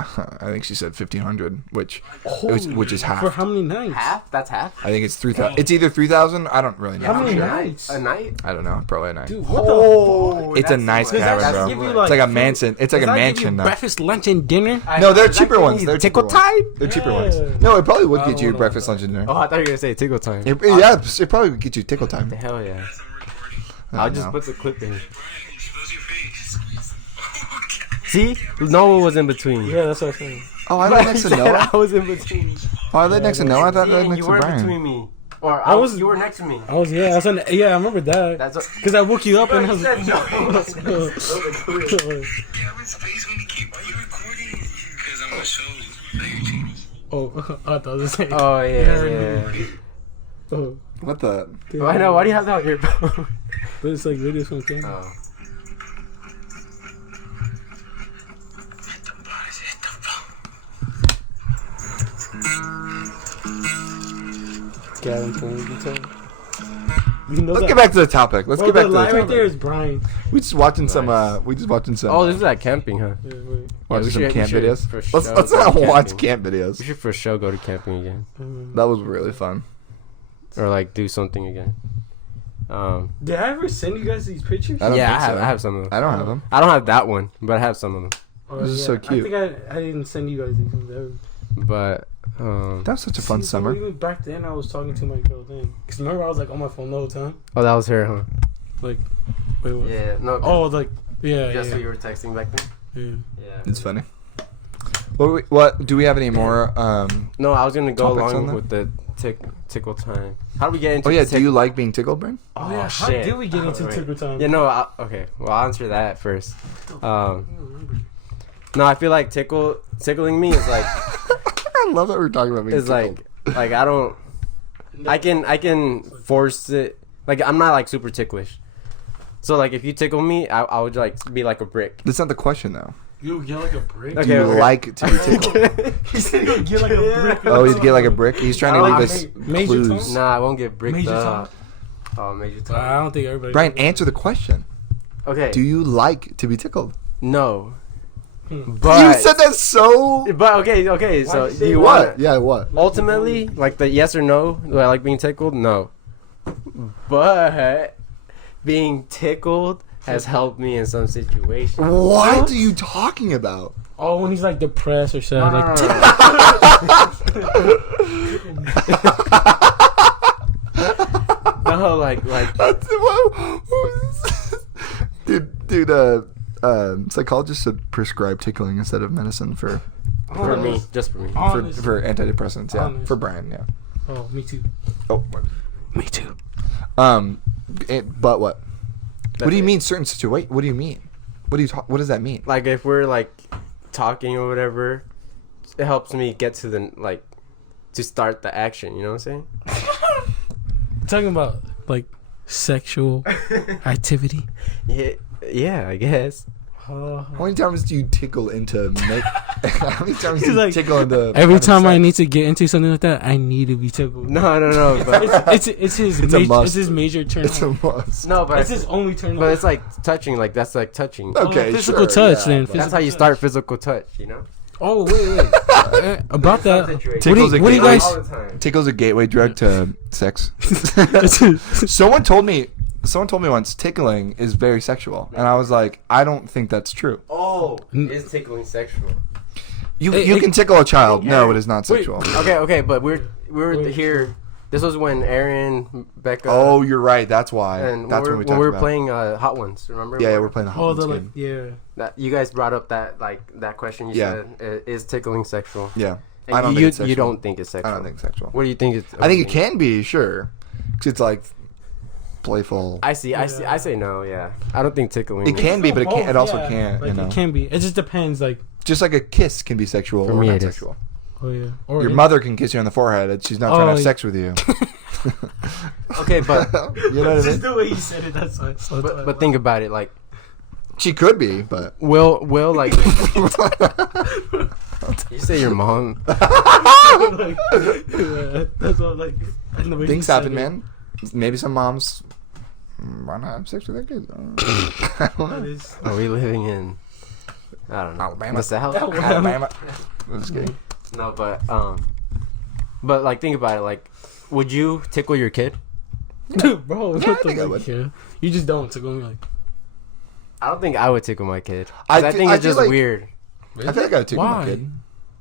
I think she said 1,500, which Holy- which is half. For how many nights? Half? That's half. I think it's 3,000. It's either 3,000. I don't really know. How many for sure. nights? A night? I don't know. Probably a night. Dude, what Oh, It's a that's nice too much. cabin, That's bro. too Give you, much. It's like a food? mansion. It's like a Does that give mansion you now. breakfast, lunch, and dinner? No, they're I'd cheaper like ones. to They're eat cheaper tickle ones. time. They're cheaper Yeah. ones. No, it probably would I get don't you know breakfast, about lunch, and dinner. Oh, I thought you were gonna say tickle time. Yeah, it probably would get you tickle time. Hell yeah. I I'll don't just know. put the clip in. See, Noah was in between. Yeah, that's what I'm saying. Oh, I laid next to Said Noah. I was in between. Oh, I laid next to Noah. I thought I Yeah, laid next you to were Brian. between me, or I was- you were next to me. I was I remember that. That's what. Because I woke you up and I was You said no. Yeah, I'm in space when you keep. Why you recording? Because I'm gonna show that you're cheating. Oh, I thought it was saying. Oh yeah. Oh, What the? Oh, I know. Why do you have that on your phone? but it's like videos from camera. Oh. Hit the bars, hit the phone. Gavin from Utah. You know Let's that. get back to the topic. Let's Bro, get back the to the line right topic. there is Brian. We just watching some. Nice. We just watching some. Oh, this is like camping, huh? Yeah, wait. watching Yeah, we some should- camp we should videos. for Let's sure let's go not watch camping. camp We videos. should for sure go to camping again, That was really fun. or like do something again. Did I ever send you guys these pictures? I don't Yeah, think so. I have some of them. I don't have them. I don't have that one, but I have some of them. Oh, This is so cute. I think I didn't send you guys these ones ever. But That was such a fun See, summer. Even back then, I was talking to my girl then. Because remember, I was like on my phone the whole time. oh, that was her, huh? Like, wait, what? Yeah. No. Oh, like, yeah, Just yeah. what you were texting back then. Yeah. Yeah. It's funny. What do we have any more? No, I was gonna go Topics on along that? with the tickle time. How do we get into? Oh yeah, the do you like being tickled, Brian? Oh, yeah. How shit. did we get into Wait. tickle time? Yeah, no. Okay, well, I'll answer that first. I don't remember. No, I feel like tickling me is like I love that we're talking about being is tickled. like I don't. I can force it. Like I'm not like super ticklish. So like if you tickle me, I would like be like a brick. That's not the question though. You get like a brick? Okay, Do you okay. like to be tickled? He said you get like a brick. Oh, he'd get like a brick. He's trying to I leave like us Major clues. tone? Nah, I won't get bricked Major up. Oh, major I time. don't think everybody. Brian, does that. answer the question. Okay. Do you like to be tickled? No. Hmm. But you said that so. But okay. So you do say you What? want Yeah, what? ultimately like the yes or no? Do I like being tickled? No. But being tickled has helped me in some situations. What are you talking about? Oh, when he's like depressed or sad. Like, No, like That's dude. Psychologists should prescribe tickling instead of medicine for for me, just for me. Honest. for antidepressants. Yeah, Honest. for Brian. Yeah. Oh, me too. Oh. Me too. But what? What do you it. mean certain situation? What do you mean? What do you talk? What does that mean? Like if we're like talking or whatever, it helps me get to the like to start the action. You know what I'm saying? Talking about like sexual activity. Yeah, I guess. How many times do you tickle into make? How many times do you Like, tickle into? Every time I need to get into something like that, I need to be tickled. No. But It's his It's a major, must. it's his major turn It's a on. must. no, but It's his only turn on. but it's like touching. Like that's like touching. Okay, physical sure, touch, yeah, then. but- That's how you start physical touch. You know. Oh wait. About that. Tickles What do you guys? all the time. Tickle's a gateway drug to sex. Someone told me once tickling is very sexual, and I was like, I don't think that's true. Oh, is tickling sexual? You Hey, can tickle a child. Yeah. No, it is not Wait. sexual. Okay, but we were Wait. here. This was when Aaron, Becca, Oh, you're right. That's why. and That's when when we we talked were about. playing Hot Ones. Remember? Yeah, we're playing the Oh, Hot the Ones like, game. yeah. That you guys brought up that question. You Yeah. said is tickling sexual? Yeah, And I don't you think it's sexual. you don't think it's sexual. I don't think it's sexual. What do you think it's? I think it can be, sure, because it's like playful. I say no. Yeah, I don't think tickling. It can be, but it can't. It also Yeah, can't. Like, You know, it can be. It just depends. Like, just like a kiss can be sexual For or me, not it is. sexual. oh yeah. Or Your it- mother can kiss you on the forehead, and she's not trying to have yeah. sex with you. Okay, but You know what I mean? the way you said it. That's why. but think about it. Like, She could be, but will like you say your mom? Like, yeah, that's all. Like, and the way you things said happen, it. man. Maybe some moms why not have sex with their kids? I don't That know. is. Are we living in? I don't know. Alabama. The South? Alabama. I'm just kidding. No, but like think about it. Like, would you tickle your kid? Bro, Yeah, I what the think I fuck, would. yeah. You just don't tickle me like. I don't think I would tickle my kid. 'Cause I I fe- think I it's feel just like- weird. I feel like I would tickle my Why? kid.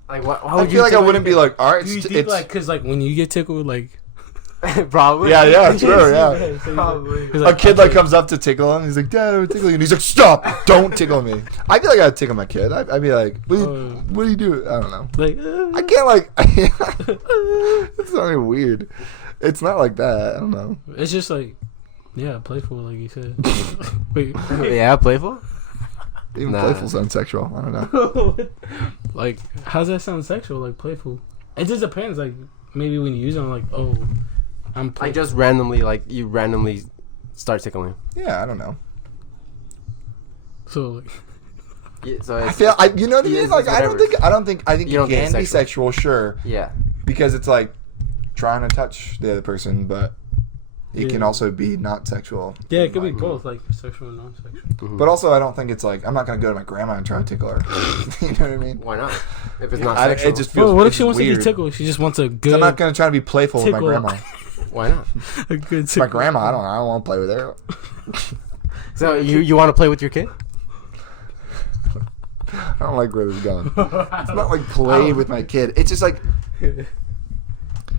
Like, why I would you? feel like I tickle wouldn't be your like, all right, Do you it's, think like, cause like when you get tickled, like. kid? Probably. yeah, true, yeah. Probably. A kid like comes up to tickle him. He's like, "Dad, I'm tickling," and he's like, "Stop! Don't tickle me." I feel like I'd tickle my kid. I'd be like, "What do you do?" I don't know. Like, I can't like. It's sounding weird. It's not like that. I don't know. it's just like, yeah, playful, like you said. Wait, Yeah, playful. Even Nah. playful sounds sexual. I don't know. like, how's that sound sexual? Like playful? It just depends. Like maybe when you use them, like, oh, I'm Like playful. just randomly, like you randomly start tickling. Yeah, I don't know. So like, Yeah, so I it's, feel. You know what I Yeah, mean? it's Like I don't whatever. think. I think You it don't think can be it's sexual. sexual, sure, yeah. because it's like trying to touch the other person, but it can Yeah. also be not sexual. yeah, it could be both, like sexual and non-sexual. But also, I don't think it's like I'm not gonna go to my grandma and try to tickle her. You know what I mean? Why not? If it's not I, sexual, it just feels. Bro, what if it's she wants to weird. be tickled? She just wants a 'Cause good, I'm not gonna try to be playful with my tickle. grandma. why not? a good tickle. My grandma, I don't want to play with her. So you want to play with your kid? I don't like where this is going. It's not like play with my kid. It's just like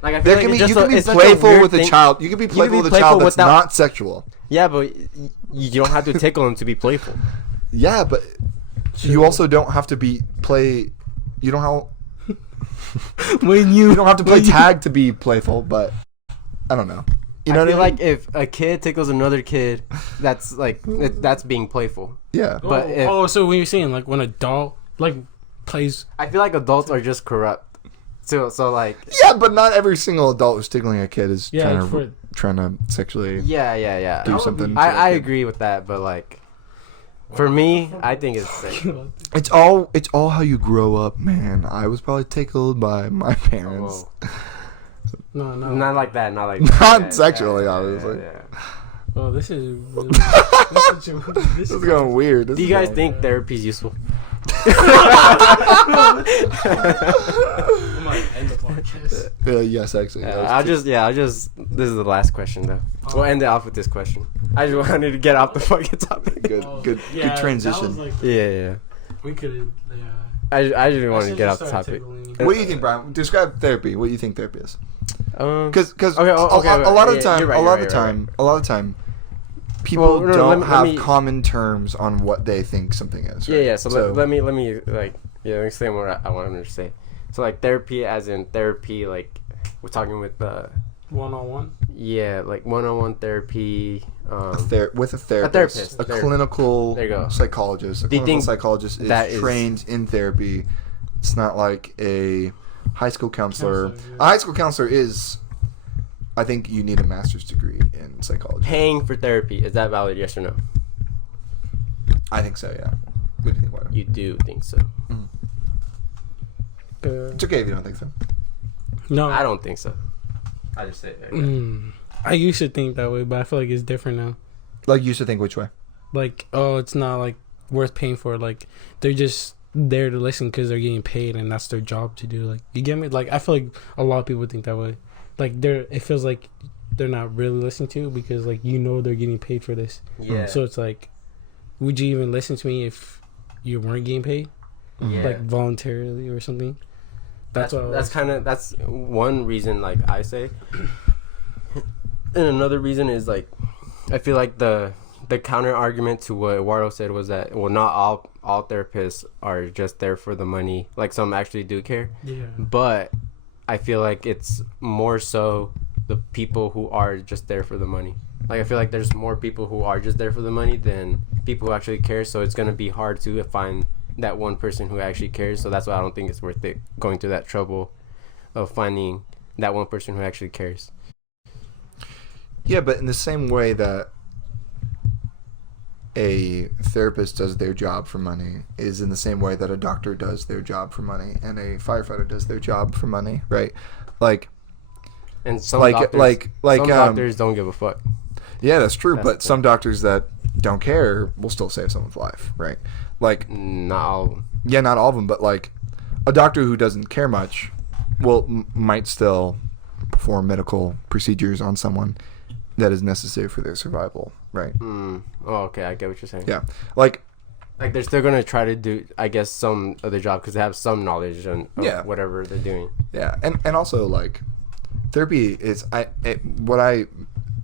Like I feel there like can be it's you just can be it's such a playful weird with a thing. child. You can be can playful be with a child playful that's without- not sexual. Yeah, but you don't have to tickle him to be playful. Yeah, but you also don't have to be play. You don't have. When You don't have to play when you- tag to be playful, but I don't know. You know I what I feel mean? like if a kid tickles another kid, that's like that's being playful. Yeah. But if- so when you're saying like when a doll like plays, I feel like adults are just corrupt. So like Yeah, but not every single adult who's tickling a kid is yeah, trying to sexually yeah. do something. to I a kid. agree with that, but like for me, I think it's sexual. It's all how you grow up, man. I was probably tickled by my parents. Whoa. no, Not like that. Not like Not that. sexually, Yeah, obviously. yeah. Oh, this is really, This is going weird. Do you guys think therapy's useful? I might end the podcast. Yes, actually. that was I'll too- just. This is the last question though. We'll end it off with this question. I just wanted to get off the fucking topic. good, Oh, good, yeah, good that transition. was like- Yeah. we could, yeah. I just wanted to should get just off the start topic. tickling. What do you think, Brian? Describe therapy. What do you think therapy is? Because Because Okay, a lot of the yeah, time, you're right, a lot of you're the right, time, a lot of the time, people Well, no, don't let have me- common terms on what they think something is. Right? Yeah. So, let me like explain what I wanted to say. So like therapy, as in therapy, like we're talking with One-on-one. like one-on-one therapy. With a therapist, therapist. a clinical There you go. psychologist. A Do you clinical think psychologist that is is- trained in therapy It's not like a high school counselor. Counselor, yeah. A high school counselor is. I think you need a master's degree in psychology. Paying for therapy, is that valid? Yes or no? I think so. Yeah. What do you think about it? You do think so. It's okay if you don't think so. No, I don't think so. I just say that. I used to think that way, but I feel like it's different now. Like you used to think which way? Like, oh, it's not like worth paying for. Like, they're just there to listen because they're getting paid and that's their job to do. Like, you get me? Like, I feel like a lot of people think that way. Like, it feels like they're not really listening to because, like, they're getting paid for this. Yeah. So it's like, would you even listen to me if you weren't getting paid? Yeah. Like, voluntarily or something? That's one reason, like I say. And another reason is, like, I feel like the counter argument to what Eduardo said was that, well, not all therapists are just there for the money. Like, some actually do care. Yeah. But I feel like it's more so the people who are just there for the money. Like, I feel like there's more people who are just there for the money than people who actually care. So it's going to be hard to find that one person who actually cares. So that's why I don't think it's worth it going through that trouble of finding that one person who actually cares. Yeah, but in the same way that a therapist does their job for money is in the same way that a doctor does their job for money and a firefighter does their job for money, right? Like, And some like some doctors don't give a fuck. Yeah, that's true. That's But the some thing. doctors that don't care will still save someone's life, right? Like, Not all. yeah, not all of them, but like a doctor who doesn't care much might still perform medical procedures on someone that is necessary for their survival, right? Oh, okay, I get what you're saying. Yeah, like Like, they're still gonna try to do, I guess, some other job because they have some knowledge on Yeah. whatever they're doing. yeah, and also like therapy is what I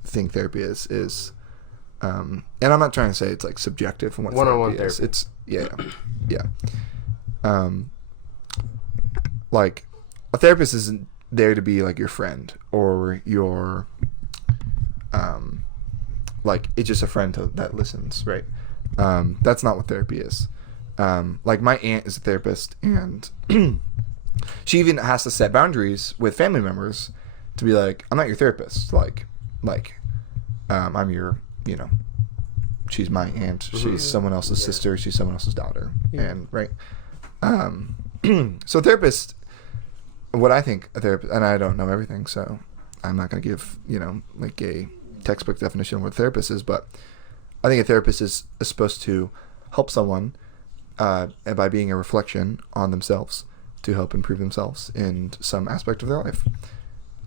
think therapy is and I'm not trying to say it's like subjective and what One-on-one therapy is. therapy. It's yeah. Like a therapist isn't there to be like your friend or your like it's just a friend that listens, right? That's not what therapy is. Like my aunt is a therapist and she even has to set boundaries with family members to be like, I'm not your therapist. Like I'm your, she's my aunt. She's someone else's sister. She's someone else's daughter. Yeah. And right. So therapist, what I think a therapist, and I don't know everything, so I'm not going to give, like a textbook definition of what a therapist is, but I think a therapist is supposed to help someone by being a reflection on themselves to help improve themselves in some aspect of their life.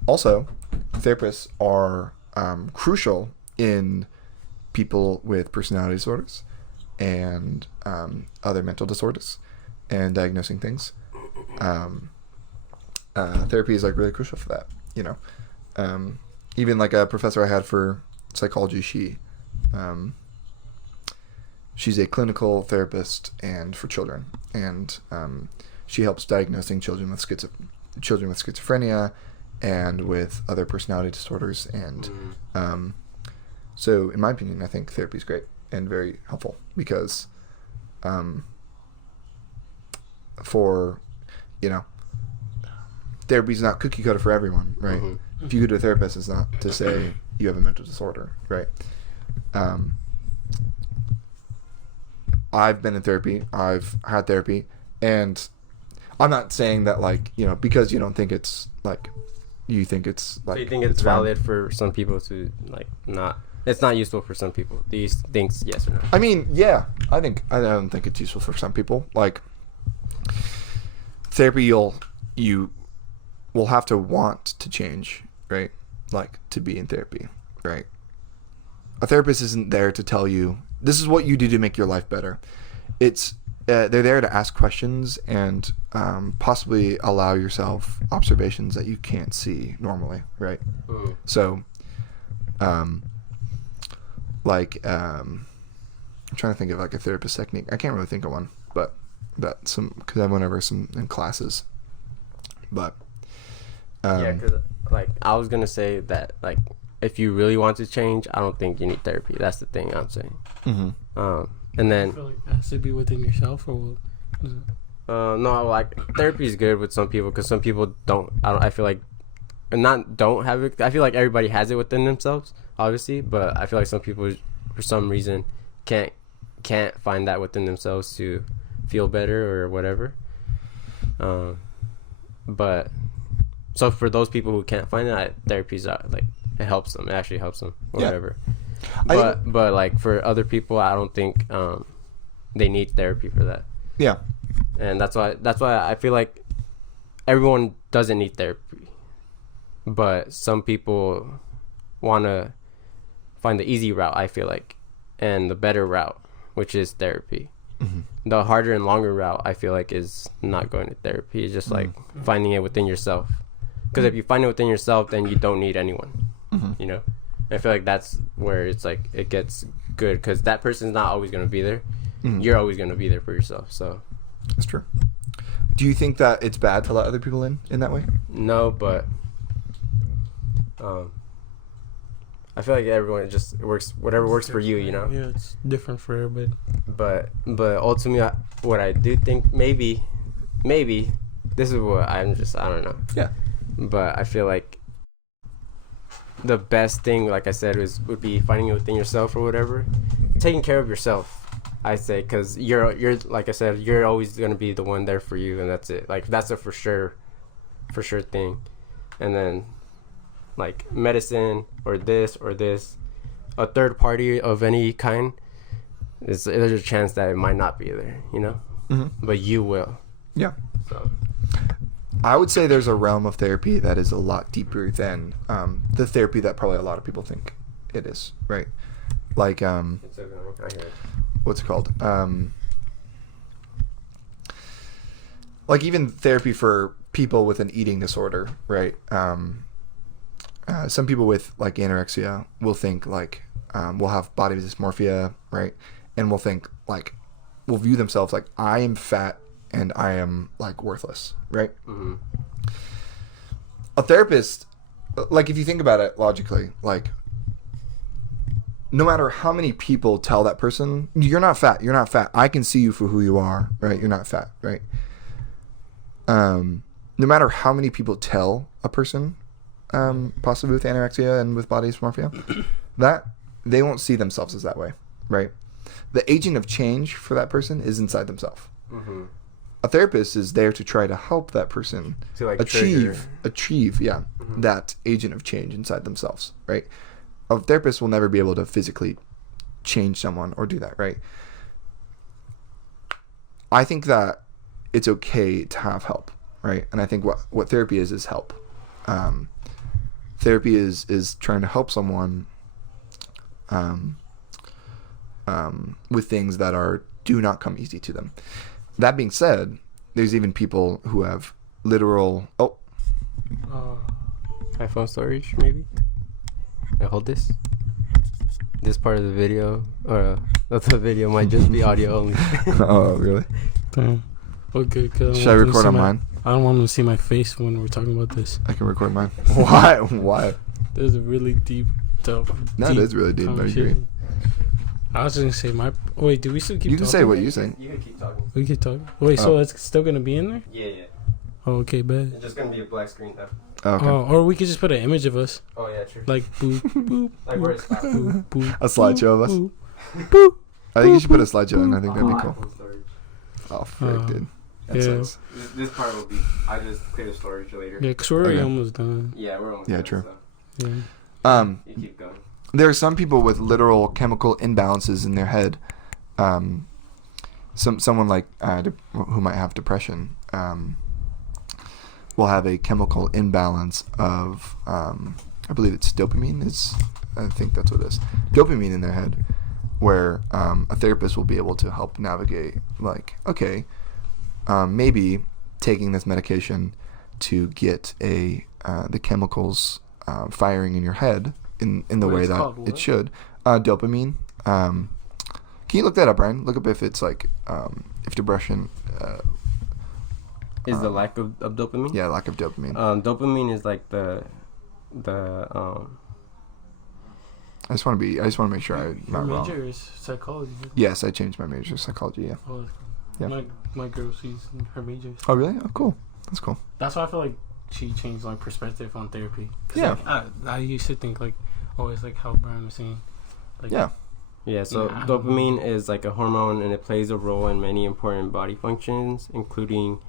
Also, therapists are crucial in people with personality disorders and other mental disorders and diagnosing things. Therapy is like really crucial for that, even like a professor I had for psychology, she's a clinical therapist and for children, and she helps diagnosing children with schizophrenia and with other personality disorders, and so in my opinion, I think therapy is great and very helpful because for therapy is not cookie cutter for everyone, right? If you go to a therapist, it's not to say you have a mental disorder, right? I've been in therapy, I've had therapy, and I'm not saying that like, because you don't think it's like, you think it's like, So you think it's fine. valid for some people to, like, not, it's not useful for some people. These things, yes or no? I mean, yeah, I don't think it's useful for some people. Like therapy, you will have to want to change, right? Like to be in therapy, right? A therapist isn't there to tell you this is what you do to make your life better. It's they're there to ask questions and possibly allow yourself observations that you can't see normally, right? So, I'm trying to think of like a therapist technique. I can't really think of one, but some because I went over some in classes. But Yeah, because, like, I was going to say that, like, if you really want to change, I don't think you need therapy. That's the thing I'm saying. And I then, feel like that has to be within yourself, or what is it? No, like therapy is good with some people because some people don't. I feel like, not don't have it. I feel like everybody has it within themselves, obviously. But I feel like some people, for some reason, can't find that within themselves to feel better or whatever. But so for those people who can't find it, therapy's like it helps them. It actually helps them, or whatever. But like for other people, I don't think they need therapy for that. Yeah. And that's why I feel like everyone doesn't need therapy, but some people want to find the easy route, I feel like, and the better route, which is therapy. Mm-hmm. The harder and longer route, I feel like, is not going to therapy. It's just like finding it within yourself, because if you find it within yourself, then you don't need anyone. You know, I feel like that's where it's like it gets good, because that person's not always going to be there. You're always going to be there for yourself. So that's true. Do you think that it's bad to let other people in that way? No, but I feel like everyone just works, whatever works for you, you know? Yeah, it's different for everybody. But ultimately, what I do think, maybe, this is what I don't know. Yeah. But I feel like the best thing, like I said, would be finding it within yourself or whatever. Taking care of yourself, I say, because you're like I said, you're always going to be the one there for you, and that's it. Like, that's a for sure thing. And then, like, medicine or this, a third party of any kind, there's a chance that it might not be there, you know? But you will. Yeah. So I would say there's a realm of therapy that is a lot deeper than the therapy that probably a lot of people think it is, right? Like, it's okay. I hear it. What's it called? Like even therapy for people with an eating disorder, right? Some people with like anorexia will think like, will have body dysmorphia, right? And will think like, will view themselves like, I am fat and I am like worthless, right? A therapist, like if you think about it logically, like no matter how many people tell that person, you're not fat, I can see you for who you are, right? You're not fat, right? No matter how many people tell a person, possibly with anorexia and with body dysmorphia, that they won't see themselves as that way, right? The agent of change for that person is inside themselves. A therapist is there to try to help that person to like achieve, that agent of change inside themselves, right? A therapist will never be able to physically change someone or do that, right? I think that it's okay to have help, right? And I think what therapy is help. Therapy is trying to help someone with things that do not come easy to them. That being said, there's even people who have literal iPhone storage, maybe. I hold this part of the video, or the video might just be audio only. Oh, really? Damn. Okay, should I record on mine? I don't want them to see my face when we're talking about this. I can record mine. Why? There's a really deep No, it is really deep. I agree. I was just gonna say wait, do we still keep You can talking? say what you think. You can keep talking. We keep talking. Wait, so it's still gonna be in there? Yeah. Oh, okay, bad. It's just gonna be a black screen though. Oh, okay. Oh, or we could just put an image of us. Oh yeah, true. Like boop boop. Like where it's stopped. Boop, boop, A slideshow of us. boop, boop. I think you should put a slideshow in. I think that'd be cool. iPhone storage. Oh, frick, dude. That yeah. sucks. This part will be. I just clear the storage later. Yeah, cause we're already Okay. almost done. Yeah, we're almost. Yeah, done, true. So Yeah. you keep going. There are some people with literal chemical imbalances in their head. Someone like who might have depression will have a chemical imbalance of I believe it's dopamine. I think that's what it is. Dopamine in their head, where a therapist will be able to help navigate. Like, okay, maybe taking this medication to get the chemicals firing in your head in the way that it should. Dopamine. Can you look that up, Brian? Look up if it's like if depression Is the lack of dopamine? Yeah, lack of dopamine. Dopamine is like the I just want to make sure I'm Your not major wrong. is psychology. Yes, I changed my major to psychology. Yeah. Oh, Yeah. My girl, she's in her majors. Oh, really? Oh, cool. That's cool. That's why I feel like she changed my perspective on therapy. 'Cause, Yeah. like, I used to think like always like how Brian was saying. Like, Yeah. Yeah, so Nah. dopamine is like a hormone and it plays a role in many important body functions, including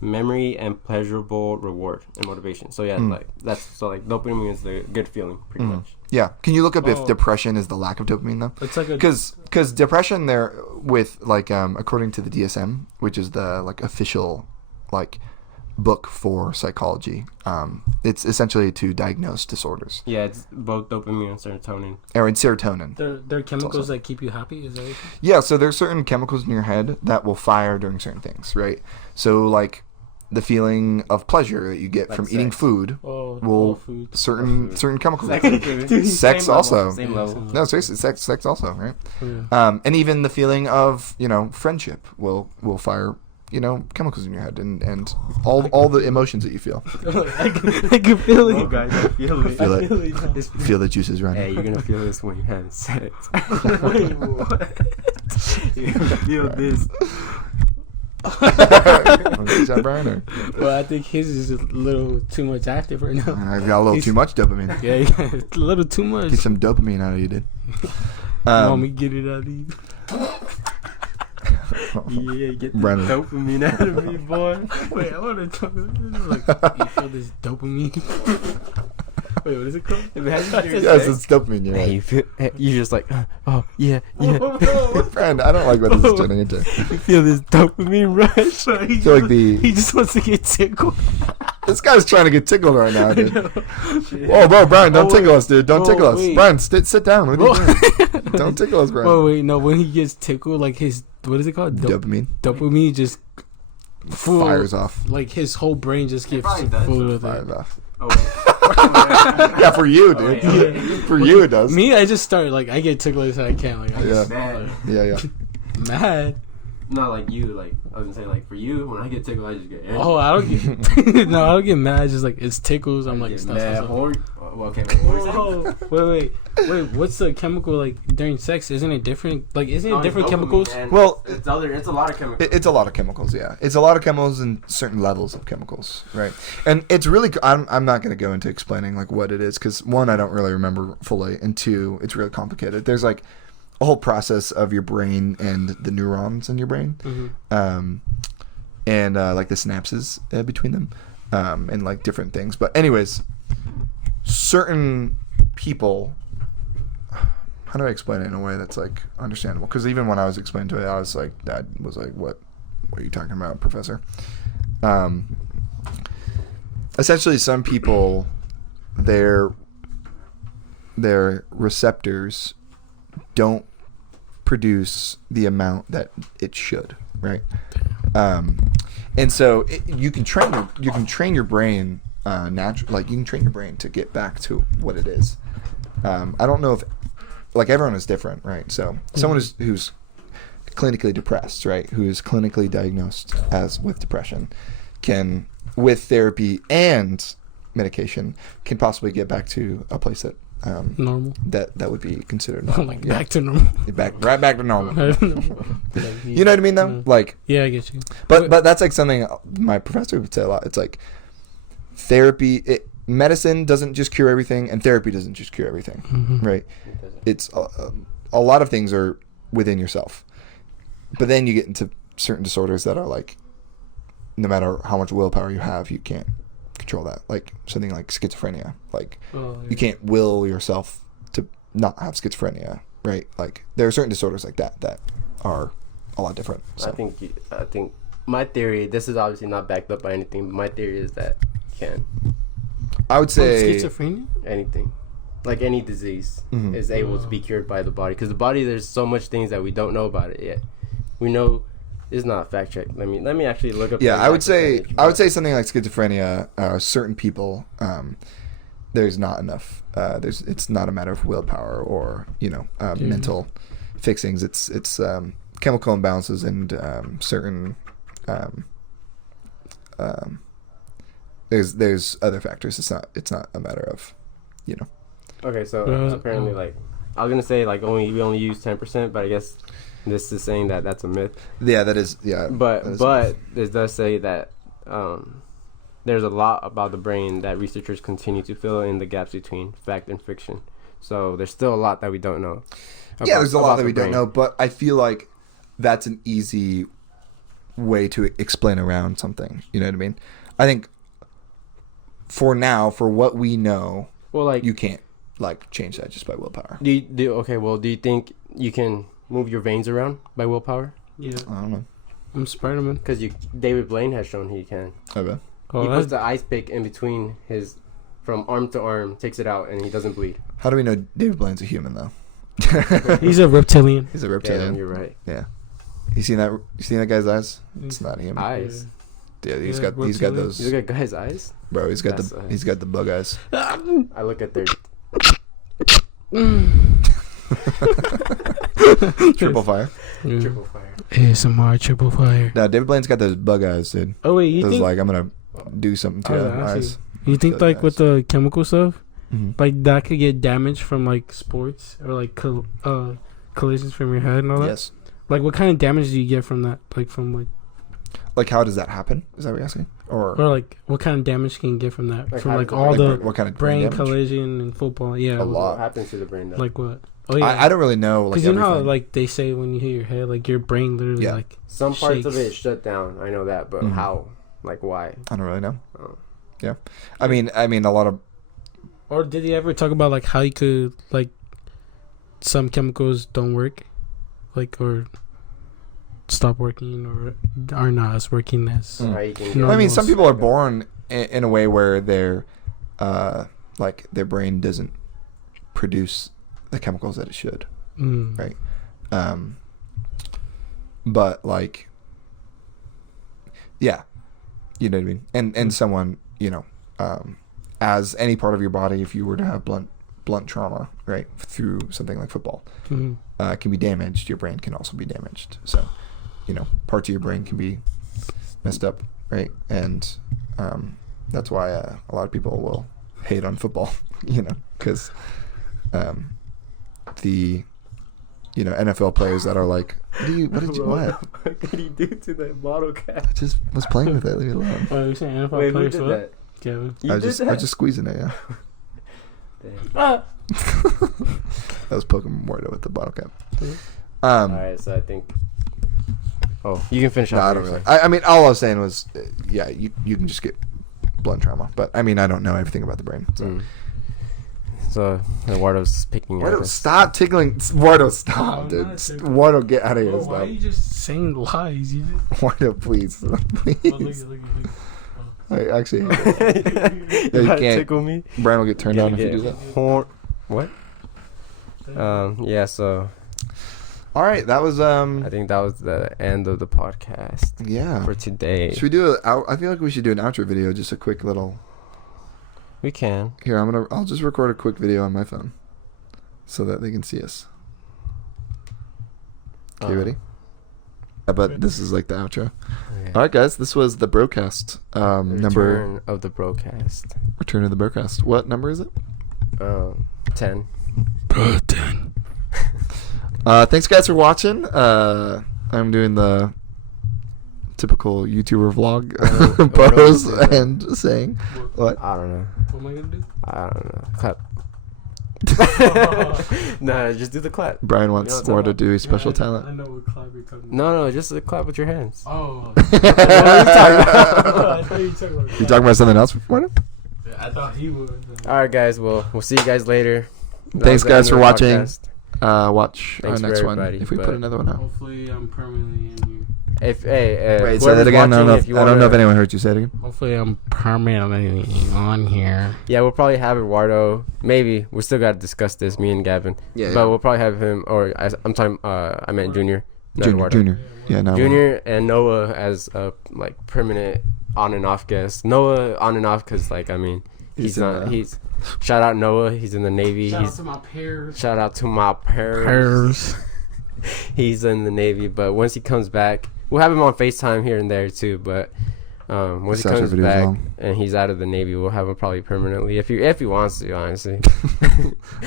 memory and pleasurable reward and motivation. So yeah, like dopamine is the good feeling pretty much. Yeah. Can you look up if Oh. depression is the lack of dopamine though? It's like a Because depression there with like according to the DSM, which is the like official like book for psychology, it's essentially to diagnose disorders. Yeah, it's both dopamine and serotonin. Or in serotonin. there are chemicals that keep you happy. Is that it? Yeah, so there's certain chemicals in your head that will fire during certain things, right? So like the feeling of pleasure that you get Like from eating sex. food Oh, will all foods. certain chemicals. Sex Sex Same also. level, same level. No, seriously, sex also, right? Yeah. And even the feeling of friendship will fire chemicals in your head and all the emotions that you feel. I can feel it. Oh, guys, I feel it. Feel it. Feel it now. Feel the juices running. Hey, you're gonna feel this when you're having sex. Wait, what? You're gonna feel this. Is that Brian, or? Well, I think his is a little too much active right now. I've got a little too much dopamine. Yeah, it's a little too much. Get some dopamine out of you, dude. Want me to get it out of you? Yeah, get the Brandon. dopamine out of me, boy. Wait, I want to talk. Like, you feel this dopamine? Wait, what is it called? Yes, it's dopamine. You're Hey, right. you feel? You're just like, oh yeah, yeah. Friend, I don't like what this is turning into. You feel this dopamine rush? He feel like just- the- he just wants to get tickled. This guy's trying to get tickled right now, dude. know. Whoa, bro, Brian, don't Oh, tickle us, dude. Don't oh, tickle us. wait. Brian, sit down. What are you doing? Don't tickle us, Brian. Oh wait, no. When he gets tickled, like his what is it called? Dopamine Dopamine just full, fires off. Like his whole brain just gets probably does, full though. of Fires it. off. Oh, Yeah, for you, dude. yeah. For you, it does. Me, I just start like I get tickled so I can't. Like I Yeah. just, Mad. Yeah. mad. Not like you. Like I was gonna say, like for you, when I get tickled, I just get angry. Oh, I don't get no, I don't get mad. Just like it's tickles. I'm I like get stop, mad. stop, stop. Well, okay. What were you saying? Wait. What's the chemical like during sex? Isn't it different? Like, isn't it different chemicals? Well, it's a lot of chemicals. It's a lot of chemicals, yeah. It's a lot of chemicals and certain levels of chemicals, right? And it's really, I'm not going to go into explaining like what it is because one, I don't really remember fully, and two, it's really complicated. There's like a whole process of your brain and the neurons in your brain, and like the synapses between them, and like different things. But anyways, certain people. How do I explain it in a way that's like understandable? Because even when I was explaining to it, I was like, Dad was like, "What are you talking about, Professor?" Essentially, some people, their receptors don't produce the amount that it should, right? And so you can train your brain naturally. Like you can train your brain to get back to what it is. I don't know if like everyone is different, right? So someone who's clinically depressed, right, who is clinically diagnosed with depression, can with therapy and medication can possibly get back to a place that Normal. that would be considered normal. Like Yeah. back to normal. right back to normal. Like, You know what I mean, though? no. Like, Yeah, I get you. but that's like something my professor would say a lot. It's like therapy, medicine doesn't just cure everything, and therapy doesn't just cure everything, right? It's a lot of things are within yourself, but then you get into certain disorders that are like, no matter how much willpower you have, you can't control that. Like something like schizophrenia. Like you can't will yourself to not have schizophrenia, right? Like there are certain disorders like that are a lot different. So. I think my theory. This is obviously not backed up by anything. But my theory is that you can I would say schizophrenia. anything, like any disease, is able to be cured by the body. Because the body, there's so much things that we don't know about it yet. We know. It's not fact check. Let me actually look up. Yeah, the I would exact say percentage, but- something like schizophrenia. Certain people, there's not enough. It's not a matter of willpower or mental fixings. It's chemical imbalances and certain. There's other factors. It's not a matter of, Okay, so apparently, like I was gonna say, like we only use 10%, but I guess This is saying that that's a myth. Yeah, that is. Yeah, But that is- but it does say that there's a lot about the brain that researchers continue to fill in the gaps between fact and fiction. So there's still a lot that we don't know. yeah, there's a lot about that the we don't brain. know, but I feel like that's an easy way to explain around something. You know what I mean? I think for now, for what we know, Well, like you can't like change that just by willpower. do you think you can move your veins around by willpower? Yeah, I don't know. I'm Spider-Man. Because David Blaine has shown he can. Okay. Oh, He puts that's, the ice pick in between his, from arm to arm, takes it out, and he doesn't bleed. How do we know David Blaine's a human though? he's a reptilian. He's a Damn, reptilian. you're right. Yeah. You seen that? You seen that guy's eyes? It's not him. Eyes. Yeah, Yeah, he's got reptilian. those. You look at guys' eyes. Bro, he's got That's eyes. he's got the bug eyes. I look at their. Triple fire. Yeah. Triple fire. ASMR triple fire. No, David Blaine's got those bug eyes, dude. Oh wait, you Those think like I'm gonna do something to Oh, your I see. eyes. you think Kill like your with the chemical stuff, Mhm. like that could get damaged from like sports or like collisions from your head and all that? Yes. Like what kind of damage do you get from that? Like from Like, how does that happen? Is that what you're asking? Or like what kind of damage can you get from that? Like from how like does it- all like the what kind of brain damage? collision in football. Yeah. A lot. What happens to the brain? Though? Like what? Oh yeah. I don't really know. Like Because you know how everything. like they say when you hit your head, like your brain literally Yeah. like some parts of shakes. it shut down. I know that, but Mhm. how? Like why? I don't really know. Oh. Yeah. I mean, a lot of Or did he ever talk about like how you could like some chemicals don't work, like or stop working or are not as working as? Mm. How you can No, I mean, no, some people are born in a way where their like their brain doesn't produce the chemicals that it should. Mm. Right. But like, yeah, you know what I mean. And someone, you know, as any part of your body, if you were to have blunt trauma, right, through something like football, Mhm. can be damaged. Your brain can also be damaged. So, you know, parts of your brain can be messed up, right? And that's why a lot of people will hate on football, you know, because the NFL players that are like, what? What did he do to that bottle cap? I just was playing with it. Leave me alone. Oh, you're saying NFL Wait, who players did what? that? Kevin. You I was did just that? I was just squeezing it. Yeah, Damn. Ah! I was poking Mordo with the bottle cap. All right, so I think. Oh, you can finish. No, up I what don't you're really. saying. I mean, all I was saying was, yeah, you can just get blunt trauma, but I mean, I don't know everything about the brain. So, So Eduardo's picking at Wardo, us. stop tickling. Wardo, I'm stop, dude. not tickling. Wardo, get out of here. Bro, why are you just saying lies? You just... Wardo, please, Oh, please. look at. I actually, you you gotta can't. tickle me. Brian will get turned You on gotta if you do get that. What? Yeah. So All right, that was I think that was the end of the podcast yeah. for today. Should we do I feel like we should do an outro video, just a quick little. We can. Here, I'll just record a quick video on my phone, so that they can see us. Okay, ready? But this is like the outro. Okay. All right, guys, this was the brocast. Number Return of the broadcast. return of the brocast. What number is it? 10. Button. Thanks, guys, for watching. I'm doing the typical YouTuber vlog what else pose is that? and saying what? I don't know. What am I gonna do? I don't know. Clap. Nah, just do the clap. Brian wants You know what I'm more to talking do his special I talent. know what clap you're talking about. No, just clap with your hands. Oh. You I thought you were talking about talking about something else, Martin? I thought he would. All right, guys. We'll see you guys later. That Thanks, was the guys, end for of the watching. podcast. Watch our Thanks for next one everybody, if we but- put another one out. Hopefully, I'm permanently in here. Wait, Wait, say whoever's that again. I don't watching, know. if If, you I don't know if wanna- anyone heard you say it again. Hopefully, I'm permanently on here. Yeah, we'll probably have Eduardo. Maybe we still got to discuss this, me and Gavin. Yeah, But we'll probably have him, or I'm talking. I meant Junior. Not Junior, Eduardo. Junior. Yeah, no. Junior and Noah as like permanent on and off guests. Noah on and off because like I mean he's in not the- he's shout out Noah. He's in the Navy. Shout out He's to my peers. shout out to my parents. He's in the Navy, but once he comes back, we'll have him on FaceTime here and there too. But Once he Sasha comes video is back long. and he's out of the Navy, we'll have him probably permanently if he wants to. Honestly,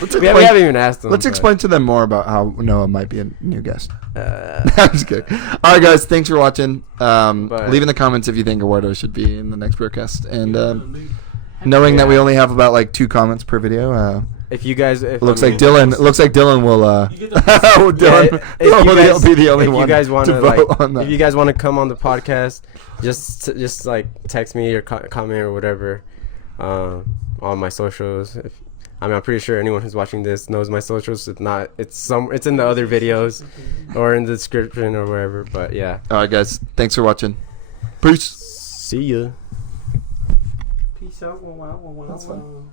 Let's we haven't even asked him. Let's but, explain to them more about how Noah might be a new guest. Uh, I'm just kidding. All right, guys. Thanks for watching. But- Leave in the comments if you think Eduardo should be in the next broadcast. And knowing that we only have about like 2 comments per video, if you guys, if, looks I like mean, Dylan will. You get the- Dylan if you will guys- be the only if one you guys to wanna, vote like, on that. if you guys want to come on the podcast, just like text me or comment or whatever on my socials. I'm pretty sure anyone who's watching this knows my socials. If not, it's in the other videos or in the description or wherever. But yeah. All right, guys. Thanks for watching. Peace. See ya. Peace out. That's fine.